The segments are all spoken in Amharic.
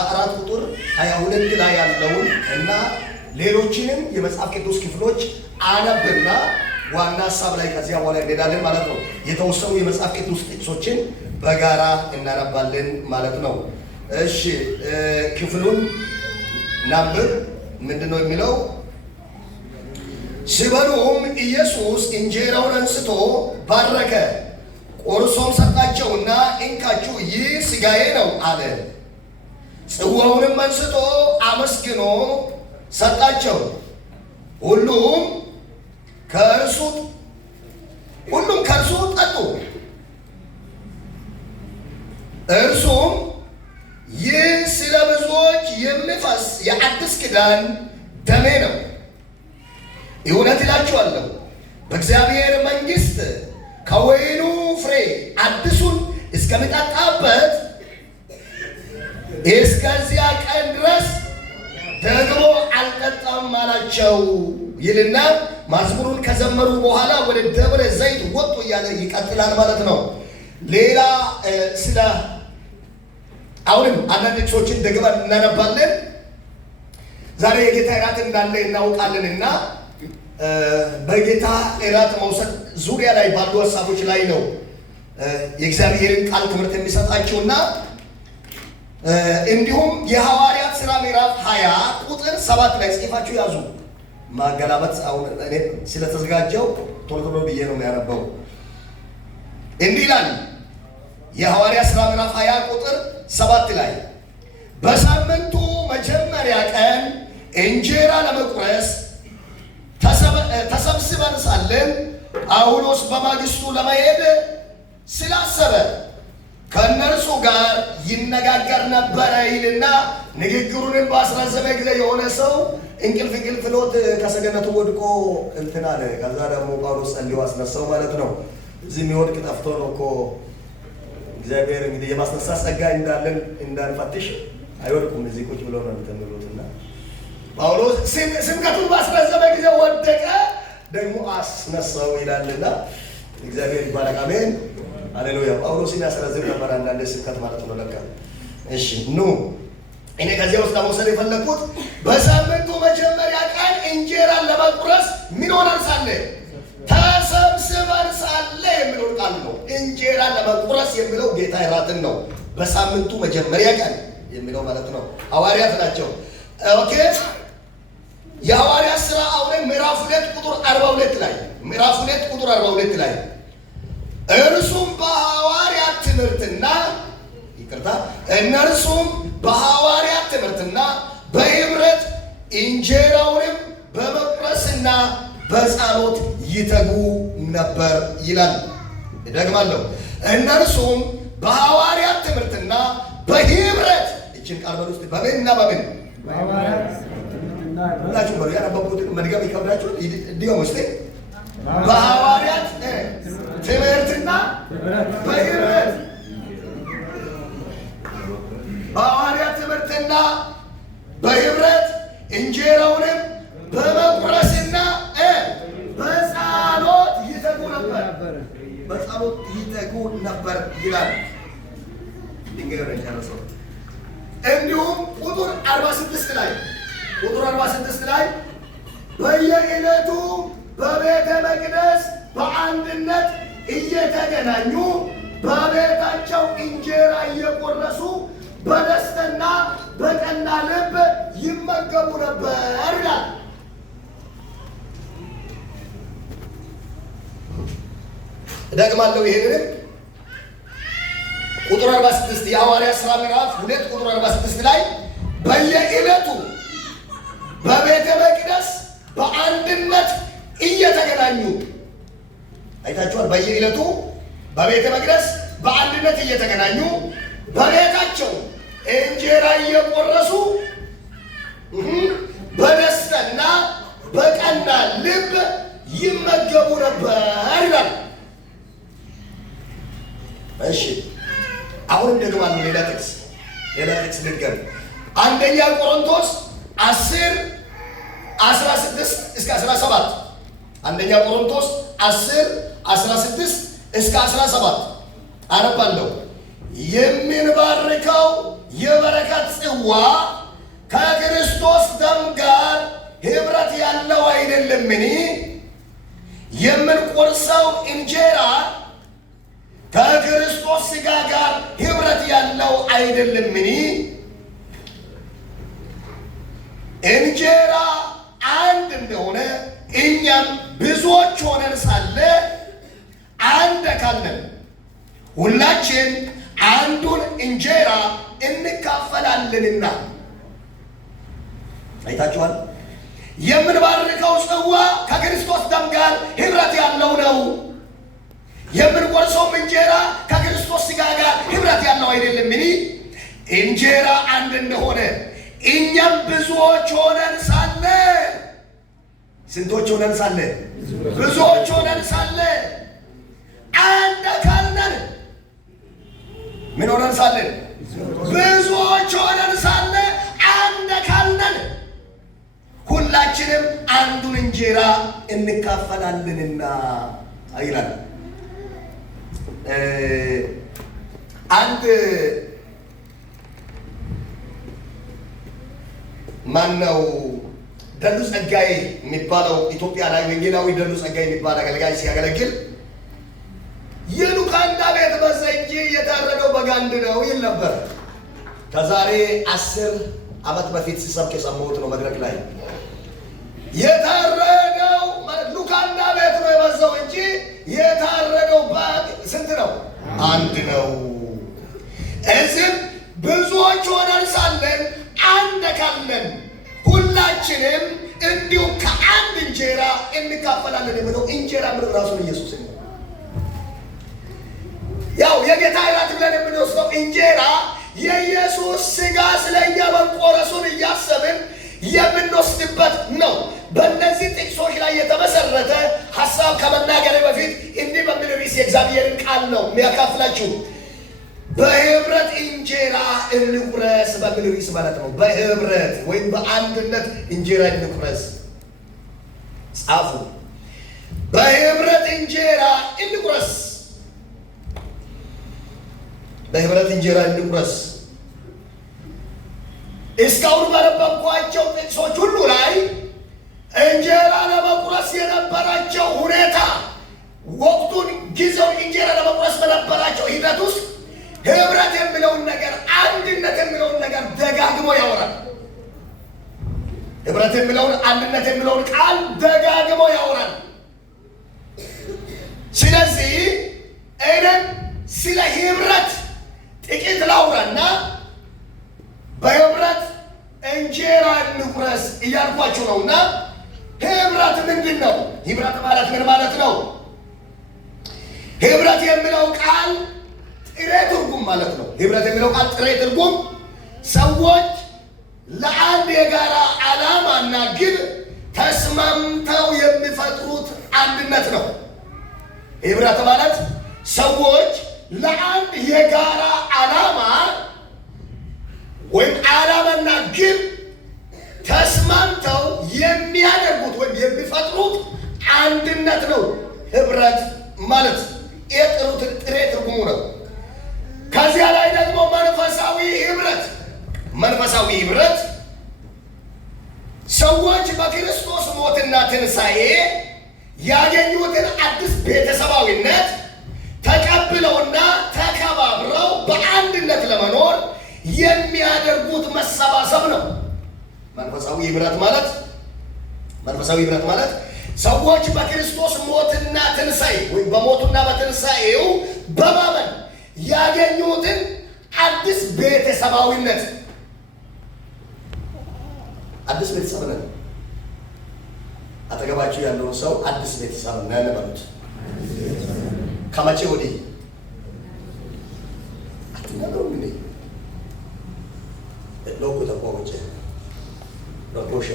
14 ቁጥር 22 ላይ ያለውን እና ሌሎችንም የመጽሐፍ ቅዱስ ክፍሎች አነብና ዋና ሐሳብ ላይ ከዚያ በኋላ እንሄዳለን ማለት ነው። የተወሰኑ የመጽሐፍ ቅዱስ ጥቅሶችን በጋራ እናነባለን ማለት ነው። እሺ ክፍሉን ናንብብ። ምንድነው የሚለው? ሲበሉም ኢየሱስ እንጀራውን አንስቶ ባረከ፣ ቆርሶም ሰጣቸውና እንካችሁ ይህ ሥጋዬ ነው አለ። ጽዋውንም አንስቶ አመስግኖ ሰጣቸው። ሁሉም ከእርሱ ጠጡ። እርሱም ይህ ስለ ብዙዎች የሚፈስ የአዲስ ኪዳን ደሜ ነው። እውነት እላችኋለሁ በእግዚአብሔር መንግሥት ከወይኑ ፍሬ አዲሱን እስከሚጠጣበት እስከዚያ ቀን ድረስ ደግሞ አልጠጣም አላቸው ይልና መዝሙሩን ከዘመሩ በኋላ ወደ ደብረ ዘይት ወጡ እያለ ይቀጥላል ማለት ነው። ሌላ ስለ አሁንም አንዳንድ ጥቅሶችን ደግመን እናነባለን። ዛሬ የጌታ እራት እንዳለ እናውቃለንና በጌታ እራት መውሰድ ዙሪያ ላይ ባሉ ሀሳቦች ላይ ነው የእግዚአብሔርን ቃል ትምህርት የሚሰጣችሁና እንዲሁም የሐዋርያት ሥራ ምዕራፍ 20 ቁጥር 7 ላይ ጽፋችሁ ያዙ። ማገላበጥ አሁን እኔ ስለተዘጋጀው ቶሎ ብዬ ነው የሚያነበው። እንዲህ ይላል የሐዋርያት ሥራ ምዕራፍ 20 ቁጥር 7 ላይ በሳምንቱ መጀመሪያ ቀን እንጀራ ለመቁረስ ተሰብስበን ሳለን ጳውሎስ በማግስቱ ለመሄድ ስላሰበ ከእነርሱ ጋር ይነጋገር ነበረ ይልና ንግግሩንም ባስረዘመ ጊዜ የሆነ ሰው እንቅልፍ ፍሎት ከሰገነቱ ወድቆ እንትን አለ። ከዛ ደግሞ ጳውሎስ ጸልዮ አስነሳው ማለት ነው። እዚህ የሚወድቅ ጠፍቶ ነው እኮ እግዚአብሔር እንግዲህ የማስነሳት ጸጋ እንዳለን እንዳንፈትሽ አይወድቁም። እዚህ ቁጭ ብሎ ነው የምትምሉትና ጳውሎስ ስብከቱን ባስረዘመ ጊዜ ወደቀ፣ ደግሞ አስነሳው ይላልና እግዚአብሔር ይባረክ። አሜን ሃሌሉያ። ጳውሎስን ያስረዝም ነበር አንዳንድ ስብከት ማለት ነው ለካ። እሺ ኑ እኔ ከዚያ ውስጥ መውሰድ የፈለኩት በሳምንቱ መጀመሪያ ቀን እንጀራን ለመቁረስ ምን ሆነን ሳለ ተሰብስበን ሳለ የሚለው ቃል ነው። እንጀራን ለመቁረስ የሚለው ጌታ እራትን ነው። በሳምንቱ መጀመሪያ ቀን የሚለው ማለት ነው። ሐዋርያት ናቸው። ኦኬ የሐዋርያት ሥራ አሁን ምዕራፍ 2 ቁጥር 42 ላይ ምዕራፍ 2 ቁጥር 42 ላይ እነርሱም በሐዋርያት ትምህርትና በህብረት እንጀራውንም በመቁረስና በጸሎት ይተጉ ነበር ይላል። እደግማለሁ። እነርሱም በሐዋርያት ትምህርትና በህብረት እችን ቃል በውስጥ በምንና በምን ሁላችሁ በሉ ያነበብኩት መድገም ይከብዳችሁ እንዲሁም ውስጥ በሐዋርያት ትምህርትና በህብረት በሐዋርያት ትምህርትና በህብረት እንጀራውንም በመቁረስና በጸሎት ይተጉ ነበር። በጸሎት ይተጉ ነበር ይላል። ድንገረኛ ነው። እንዲሁም ቁጥር 46 ላይ በየዕለቱ በቤተ መቅደስ በአንድነት እየተገናኙ በቤታቸው እንጀራ እየቆረሱ በደስታና በቀና ልብ ይመገቡ ነበር ይላል። እደግማለሁ። ይሄንን ቁጥር 46 የሐዋርያት ሥራ ምዕራፍ 2 ቁጥር 46 ላይ በየዕለቱ በቤተ መቅደስ በአንድነት እየተገናኙ አይታችኋል። በየዕለቱ በቤተ መቅደስ በአንድነት እየተገናኙ በቤታቸው እንጀራ እየቆረሱ በደስታና በቀና ልብ ይመገቡ ነበር ይላል። እሺ አሁን ደግሞ ሌላ ጥቅስ ልድገም። አንደኛ ቆሮንቶስ 10:16 እስከ 17 አንደኛ ቆሮንቶስ 10:16 እስከ 17 አነባለሁ። የምንባርከው የበረከት ጽዋ ከክርስቶስ ደም ጋር ኅብረት ያለው አይደለምን? የምንቆርሰው እንጀራ ከክርስቶስ ሥጋ ጋር ኅብረት ያለው አይደለምን? እንጀራ አንድ እንደሆነ እኛም ብዙዎች ሆነን ሳለ አንድ አካል ነን። ሁላችን አንዱን እንጀራ እንካፈላለንና። አይታችኋል? የምንባርከው ጽዋ ከክርስቶስ ደም ጋር ኅብረት ያለው ነው። የምንቆርሰውም እንጀራ ከክርስቶስ ሥጋ ጋር ኅብረት ያለው አይደለምን? እንጀራ አንድ እንደሆነ እኛም ብዙዎች ሆነን ሳለ ስንቶች ሆነን ሳለ? ብዙዎች ሆነን ሳለ አንድ አካል ነን። ምን ሆነን ሳለ? ብዙዎች ሆነን ሳለ አንድ አካል ነን። ሁላችንም አንዱን እንጀራ እንካፈላለንና ይላል። አንድ ማነው ደሉ ጸጋዬ የሚባለው ኢትዮጵያ ላይ ወንጌላዊ ደሉ ጸጋዬ የሚባል አገልጋይ ሲያገለግል የሉካንዳ ቤት በዛ እንጂ የታረደው በጋንድ ነው ይል ነበር። ከዛሬ 10 ዓመት በፊት ሲሰብክ የሰማሁት ነው መድረክ ላይ። የታረደው ሉካንዳ ቤት ነው የበዛው እንጂ የታረደው በግ ስንት ነው? አንድ ነው። እዚህም ብዙዎች ሆነን ሳለን አንድ አካል ነን፣ ሁላችንም እንዲሁ ከአንድ እንጀራ እንካፈላለን የሚለው እንጀራ ምን ራሱን ኢየሱስ ነው። ያው የጌታ እራት ብለን የምንወስደው እንጀራ የኢየሱስ ሥጋ ስለኛ መቆረሱን እያሰብን የምንወስድበት ነው። በእነዚህ ጥቅሶች ላይ የተመሰረተ ሐሳብ ከመናገሬ በፊት እንዲህ በሚል ርዕስ የእግዚአብሔርን ቃል ነው የሚያካፍላችሁ። በኅብረት እንጀራ እንቁረስ በሚል ርዕስ ማለት ነው። በኅብረት ወይም በአንድነት እንጀራ እንቁረስ ጻፉ። በኅብረት እንጀራ እንቁረስ። በኅብረት እንጀራ እንቁረስ። እስካሁን ባነበብኳቸው ጥቅሶች ሁሉ ላይ እንጀራ ለመቁረስ የነበራቸው ሁኔታ፣ ወቅቱን፣ ጊዜውን እንጀራ ለመቁረስ በነበራቸው ሂደት ውስጥ ኅብረት የሚለውን ነገር፣ አንድነት የሚለውን ነገር ደጋግሞ ያወራል። ኅብረት የሚለውን፣ አንድነት የሚለውን ቃል ደጋግሞ ያወራል። ስለዚህ እኔም ስለ ኅብረት ጥቂት ላውራና በኅብረት እንጀራ እንቁረስ እያልኳችሁ ነውና፣ ኅብረት ምንድን ነው? ኅብረት ማለት ምን ማለት ነው? ኅብረት የሚለው ቃል ጥሬ ትርጉም ማለት ነው። ኅብረት የሚለው ቃል ጥሬ ትርጉም ሰዎች ለአንድ የጋራ ዓላማና ግብ ተስማምተው የሚፈጥሩት አንድነት ነው። ኅብረት ማለት ሰዎች ለአንድ የጋራ ዓላማ ወይም ዓላማና ግብ ተስማምተው የሚያደርጉት ወይም የሚፈጥሩት አንድነት ነው ኅብረት ማለት። ጥሬ ትርጉሙ ነው። ከዚያ ላይ ደግሞ መንፈሳዊ ኅብረት። መንፈሳዊ ኅብረት ሰዎች በክርስቶስ ሞትና ትንሣኤ ያገኙትን አዲስ ቤተሰባዊነት ተቀብለውና ተከባብረው በአንድነት ለመኖር የሚያደርጉት መሰባሰብ ነው። መንፈሳዊ ኅብረት ማለት ሰዎች በክርስቶስ ሞትና ትንሣኤ ወይም በሞቱና በትንሣኤው በማመን ያገኙትን አዲስ ቤተሰባዊነት። አዲስ ቤተሰብ ነን። አጠገባችሁ ያለውን ሰው አዲስ ቤተሰብ ነን በሉት። ከመቼ ወዲህ አትናገሩ እንዴ? ሎኩ ተቆመጨ ሮሽ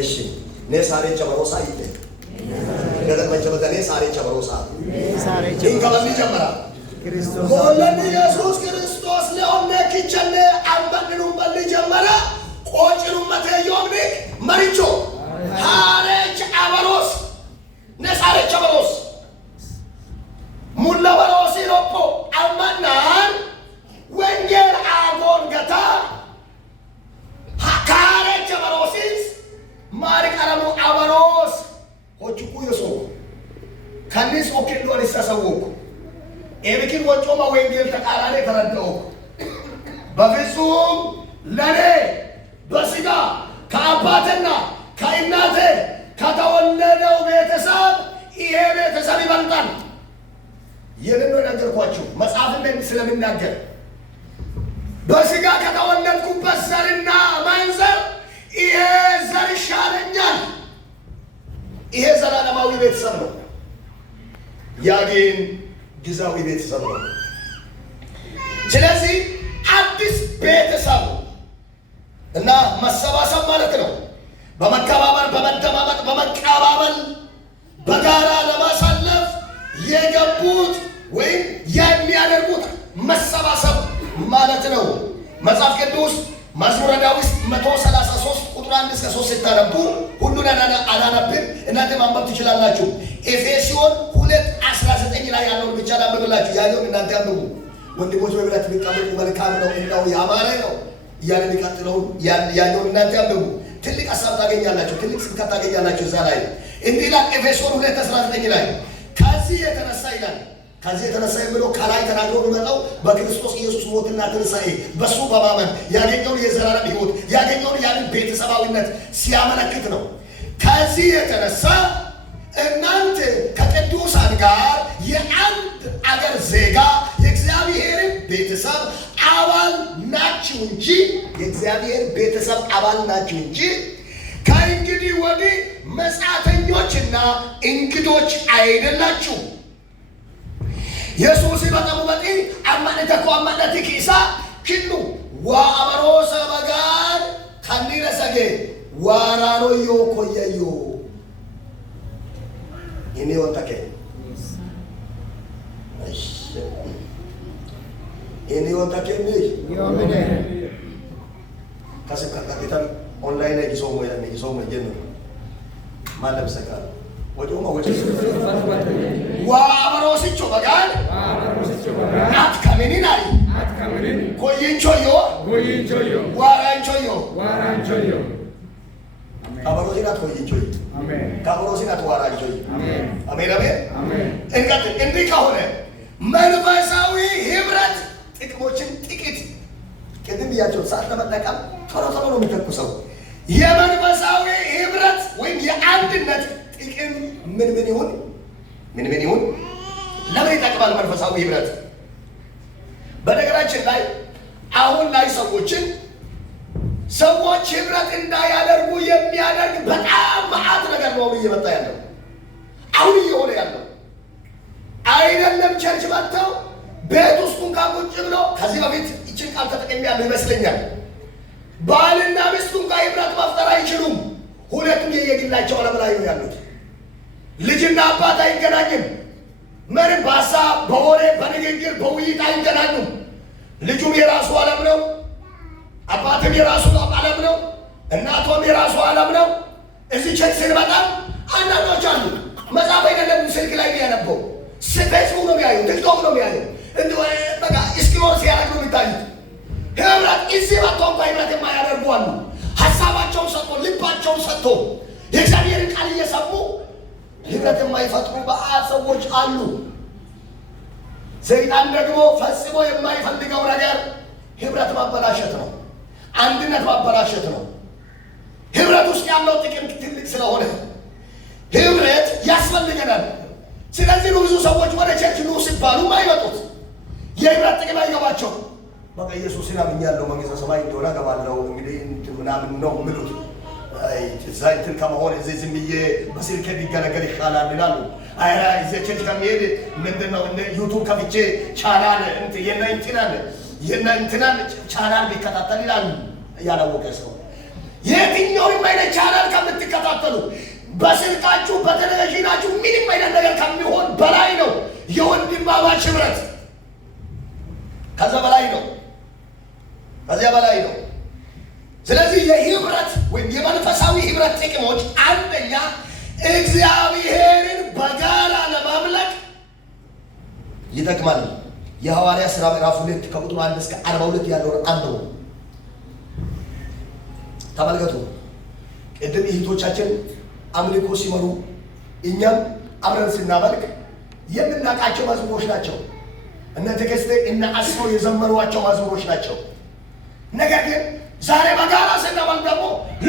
እሺ ነሳሬ ጨበሮሳ ይለ ገደመቸ በተኔ ሳሬ ጨበሮሳ ኢንከበሚ ጀመራ ክርስቶስ ወለነ ኢየሱስ ክርስቶስ ለኦነ ኪቸነ አምበድኑ በል ጀመራ ቆጭሩ መተዮምኒ መሪቾ ሃሬች አበሮስ ነሳሬ ጨበሮስ ሙላ በሮሲ ሮፖ አማናን ወንጌል አጎ ኤብኪን ወጮማ ወንጌል ተቃራኒ ተረዳው በፍጹም ለኔ በስጋ ከአባትና ከእናቴ ከተወለደው ቤተሰብ ይሄ ቤተሰብ ይበልጣል። ይህንን ነው ነገርኳችሁ መጽሐፍን ስለምናገር በስጋ ከተወለድኩበት ዘርና ማንዘር ይሄ ዘር ይሻለኛል። ይሄ ዘላለማዊ ቤተሰብ ነው። ያ ግን ጊዜያዊ ቤተሰብ ነው። ስለዚህ አዲስ ቤተሰብ እና መሰባሰብ ማለት ነው በመከባበር በመደማመጥ በመቀባበል በጋራ ለማሳለፍ የገቡት ወይም የሚያደርጉት መሰባሰብ ማለት ነው። መጽሐፍ ቅዱስ መዝሙረ ዳዊት 133 ቁጥር 1 እስከ 3 ስታነቡ ሁሉን አላነብም፣ እናንተ ማንበብ ትችላላችሁ። ኤፌሶን 2:19 ላይ ያለውን ብቻ ላንብብላችሁ። ያለውን እናንተ አንብቡ። ወንድሞች በብረት ቢቀመጡ መልካም ነው እንደው ያማረ ነው እያለ የሚቀጥለውን ያለውን እናንተ አንብቡ። ትልቅ ሀሳብ ታገኛላችሁ፣ ትልቅ ስብከት ታገኛላችሁ እዛ ላይ። እንዲህ ይላል ኤፌሶን 2:19 ላይ ከዚህ የተነሳ ይላል ከዚህ የተነሳ የሚለው ከላይ ተናግሮ የሚመጣው በክርስቶስ ኢየሱስ ሞትና ትንሣኤ በሱ በማመን ያገኘውን የዘላለም ሕይወት ያገኘውን ያንን ቤተሰባዊነት ሲያመለክት ነው። ከዚህ የተነሳ እናንተ ከቅዱሳን ጋር የአንድ አገር ዜጋ የእግዚአብሔርን ቤተሰብ አባል ናችሁ እንጂ የእግዚአብሔር ቤተሰብ አባል ናችሁ እንጂ ከእንግዲህ ወዲህ መጻተኞችና እንግዶች አይደላችሁ። ኢየሱስ በጠሙበጢ አማነተኮ አማነቲ ኪሳ ክኑ ወአመሮሰ በጋር ከኒነ ሰጌ ዋራኖዮ ኮየዮ እኔ ወንተከ እኔ ወንተከ ይወምደ ካሰካታን ኦንላይን ላይ ጊዜው ወይ ነው ጊዜው ነው ጀነ ማለም ሰካል ወጆማ ወጆ ዋአመሮሲቾ በጋር አትከሚኒናሪ ኮይንቾዮ ዋራንቾዮ ካበሮሲናት ኮይንቾዮ ካበሮሲናት ዋራንቾዮ አሜን አሜን። እንዲህ ከሆነ መንፈሳዊ ህብረት ጥቅሞችን ጥቂት ቅድም ብያቸው ሰዓት ለመጠቀም ቶሎ ነው የሚተኩሰው። የመንፈሳዊ ህብረት ወይም የአንድነት ጥቅም ምን ይሁን ለምን ይጠቅማል መንፈሳዊ ህብረት? በነገራችን ላይ አሁን ላይ ሰዎች ህብረት እንዳያደርጉ የሚያደርግ በጣም መዓት ነገር ነው እየመጣ ያለው አሁን እየሆነ ያለው አይደለም። ቸርች መጥተው ቤት ውስጥ እንኳን ቁጭ ብለው ከዚህ በፊት ይችን ቃል ተጠቅሜያለሁ ይመስለኛል። ባልና ሚስት እንኳን ህብረት መፍጠር አይችሉም። ሁለቱም የየግላቸው ዓለም ላይ ነው ያሉት። ልጅና አባት አይገናኝም። ምንም በሀሳብ በወሬ በንግግር በውይይት አይገናኙም። ልጁም የራሱ ዓለም ነው፣ አባትም የራሱ ዓለም ነው፣ እናቷም የራሱ ዓለም ነው። እዚህ ቸርች ስንመጣ አንዳንዶች አሉ መጽሐፍ አይደለም ስልክ ላይ የሚያነበው ፌስቡክ ነው የሚያዩ፣ ቲክቶክ ነው የሚያዩ፣ በቃ እስኪኖር ሲያደርግ ነው የሚታዩት። ህብረት እዚህ መጥቶ እንኳ ህብረት የማያደርጉ አሉ። ሀሳባቸውን ሰጥቶ ልባቸውን ሰጥቶ የእግዚአብሔርን ቃል እየሰሙ ህብረት የማይፈጥሩ በአት ሰዎች አሉ። ሰይጣን ደግሞ ፈጽሞ የማይፈልገው ነገር ህብረት ማበላሸት ነው፣ አንድነት ማበላሸት ነው። ህብረት ውስጥ ያለው ጥቅም ትልቅ ስለሆነ ህብረት ያስፈልገናል። ስለዚህ ነው ብዙ ሰዎች ወደ ቸርች ኑ ሲባሉ አይመጡት። የህብረት ጥቅም አይገባቸው። በቃ ኢየሱስን አምኛለሁ መንግሥተ ሰማይ እንደሆነ እገባለሁ እንግዲህ ምናምን ነው የሚሉት። እዛ እንትን ከመሆን እዚህ ዝም ብዬ በስልክ ቢገለገል ይሻላል ይላሉ። አይ እዚህ ቸርች ከሚሄድ ምንድን ነው ዩቱብ ከፍቼ ቻናል የእናንትናን ቻናል ቢከታተል ይላሉ። ያላወቀ ሰው የትኛውንም አይነት ቻናል ከምትከታተሉ በስልካችሁ በቴሌቪዥናችሁ ምንም አይነት ነገር ከሚሆን በላይ ነው የወንድማማች ህብረት። ከዚያ በላይ ነው። ስለዚህ የህብረት ወይም የመንፈሳዊ ህብረት ጥቅሞች አንደኛ እግዚአብሔርን በጋራ ለማምለክ ይጠቅማል። የሐዋርያ ሥራ ምዕራፍ 2 ከቁጥር 1 እስከ 42 ያለውን አንብቡ ተመልከቱ። ቅድም እህቶቻችን አምልኮ ሲመሩ እኛም አብረን ስናመልክ የምናውቃቸው መዝሙሮች ናቸው። እነ ትዕግስት እነ አስፋው የዘመሯቸው መዝሙሮች ናቸው። ነገር ግን ዛሬ በጋራ ስናመልክ ደግሞ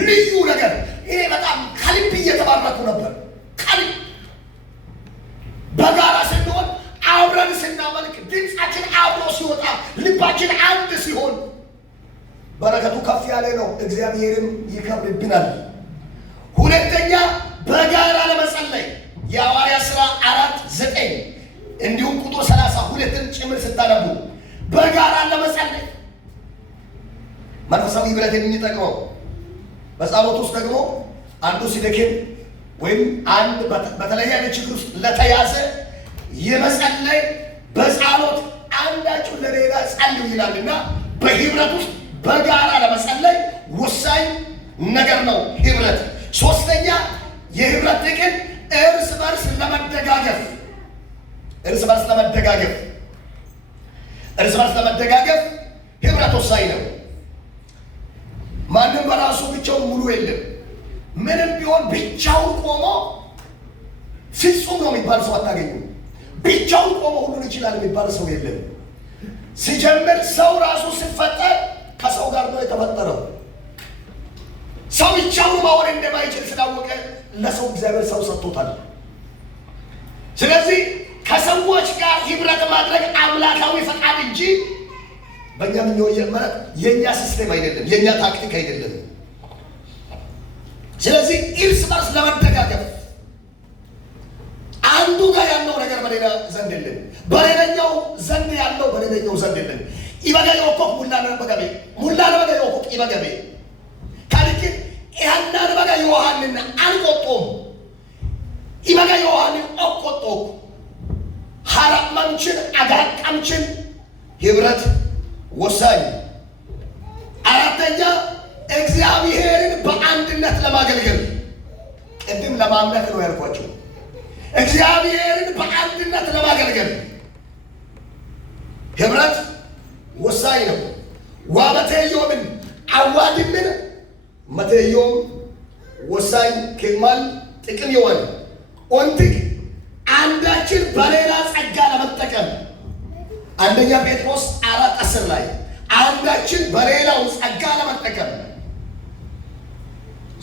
ልዩ ነገር እኔ በጣም ከልብ እየተባረኩ ነበር። ከልብ በጋራ ስንሆን አብረን ስናመልክ ድምፃችን አብሮ ሲወጣ ልባችን አንድ ሲሆን በረከቱ ከፍ ያለ ነው። እግዚአብሔርም ይከብርብናል። ሁለተኛ በጋራ ለመጸለይ የሐዋርያት ሥራ 4:9 እንዲሁም ቁጥር 32ን ጭምር ስታነቡ በጋራ ለመጸለይ መንፈሳዊ ብረት የሚጠቅመው በጸሎት ውስጥ ደግሞ አንዱ ሲደክም ወይም አንድ በተለያየ ችግር ውስጥ ለተያዘ የመጸለይ በጸሎት አንዳችሁ ለሌላ ጸልዩ ይላልና በህብረት ውስጥ በጋራ ለመጸለይ ወሳኝ ነገር ነው ህብረት። ሶስተኛ የህብረት ጥቅም እርስ በርስ ለመደጋገፍ ህብረት ወሳኝ ነው። ማንም በራሱ ብቻውን ሙሉ የለም። ምንም ቢሆን ብቻውን ቆሞ ፍጹም ነው የሚባል ሰው አታገኙ። ብቻውን ቆሞ ሁሉን ይችላል የሚባል ሰው የለም። ሲጀምር ሰው ራሱ ሲፈጠር ከሰው ጋር ነው የተፈጠረው። ሰው ብቻውን መሆን እንደማይችል ስላወቀ ለሰው እግዚአብሔር ሰው ሰጥቶታል። ስለዚህ ከሰዎች ጋር ህብረት ማድረግ አምላካዊ ፈቃድ እንጂ በእኛ ምኞት የእኛ ሲስቴም አይደለም፣ የእኛ ታክቲክ አይደለም። ስለዚህ እርስ በርስ ለመደጋገፍ አንዱ ጋር ያለው ነገር በሌላ ዘንድ የለም፣ በሌላኛው ዘንድ ያለው በሌላኛው ዘንድ የለም። ኢበጋ የወኮክ ሙላነ በገቤ የወኮክ ኢበገቤ ካልክን ያናን በጋ ዮሐንና አንቆጦም ኢበጋ ዮሐንን ኦቆጦ ሐራማንችን አጋቃምችን ህብረት ወሳኝ። አራተኛ እግዚአብሔርን በአንድነት ለማገልገል ቅድም ለማምለክ ነው ያልኳቸው። እግዚአብሔርን በአንድነት ለማገልገል ህብረት ወሳኝ ነው። ዋበተዮምን አዋድምን መተዮም ወሳኝ ከማል ጥቅም ይሆን ኦንትክ አንዳችን በሌላ ጸጋ ለመጠቀም አንደኛ ጴጥሮስ 4:10 ላይ አንዳችን በሌላው ጸጋ ለመጠቀም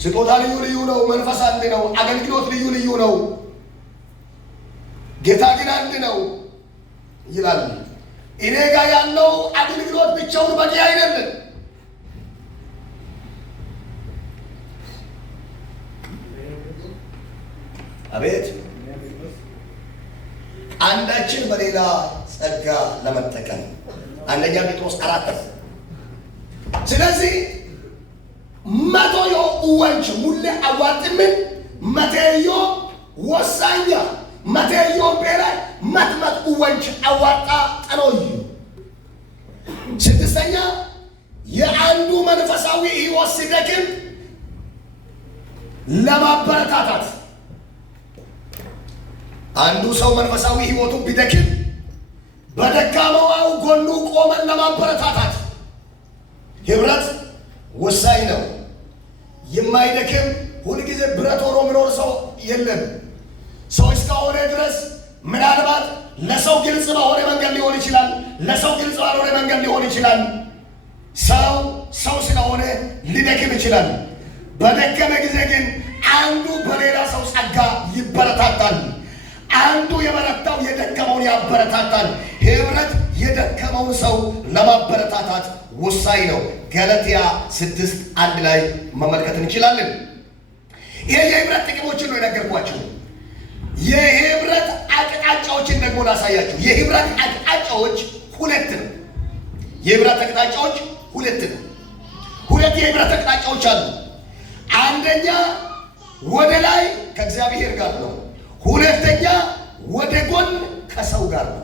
ስጦታ ልዩ ልዩ ነው፣ መንፈስ አንድ ነው፣ አገልግሎት ልዩ ልዩ ነው፣ ጌታ ግን አንድ ነው ይላል። እኔ ጋር ያለው አገልግሎት ብቻውን በቂ አይደለም። አቤት አንዳችን በሌላ ጸጋ ለመጠቀም አንደኛ ጴጥሮስ 4። ስለዚህ መቶዮ ወንጭ ሙሌ አዋጥምን መቴዮ ወሳኛ መቴዮ ቤላይ መትመጥ ወንጭ አዋጣ ጠኖዩ። ስድስተኛ የአንዱ መንፈሳዊ ሕይወት ሲደክም ለማበረታታት አንዱ ሰው መንፈሳዊ ሕይወቱ ቢደክም በደካማው ጎኑ ቆመን ለማበረታታት ህብረት ወሳኝ ነው። የማይደክም ሁልጊዜ ብረት ሆኖ የሚኖር ሰው የለም። ሰው እስከሆነ ድረስ ምናልባት ለሰው ግልጽ በሆነ መንገድ ሊሆን ይችላል፣ ለሰው ግልጽ ባልሆነ መንገድ ሊሆን ይችላል። ሰው ስለሆነ ሊደክም ይችላል። በደከመ ጊዜ ግን አንዱ በሌላ ሰው ጸጋ ይበረታታል። አንዱ የበረታው የደከመውን ያበረታታል። ህብረት የደከመውን ሰው ለማበረታታት ወሳኝ ነው። ገላትያ 6:1 ላይ መመልከት እንችላለን። ይሄ የህብረት ጥቅሞችን ነው የነገርኳችሁ። የህብረት አቅጣጫዎችን ደግሞ ላሳያችሁ። የህብረት አቅጣጫዎች ሁለት ነው። የህብረት አቅጣጫዎች ሁለት ነው። ሁለት የህብረት አቅጣጫዎች አሉ። አንደኛ ወደ ላይ ከእግዚአብሔር ጋር ነው። ሁለተኛ ወደ ጎን ከሰው ጋር ነው።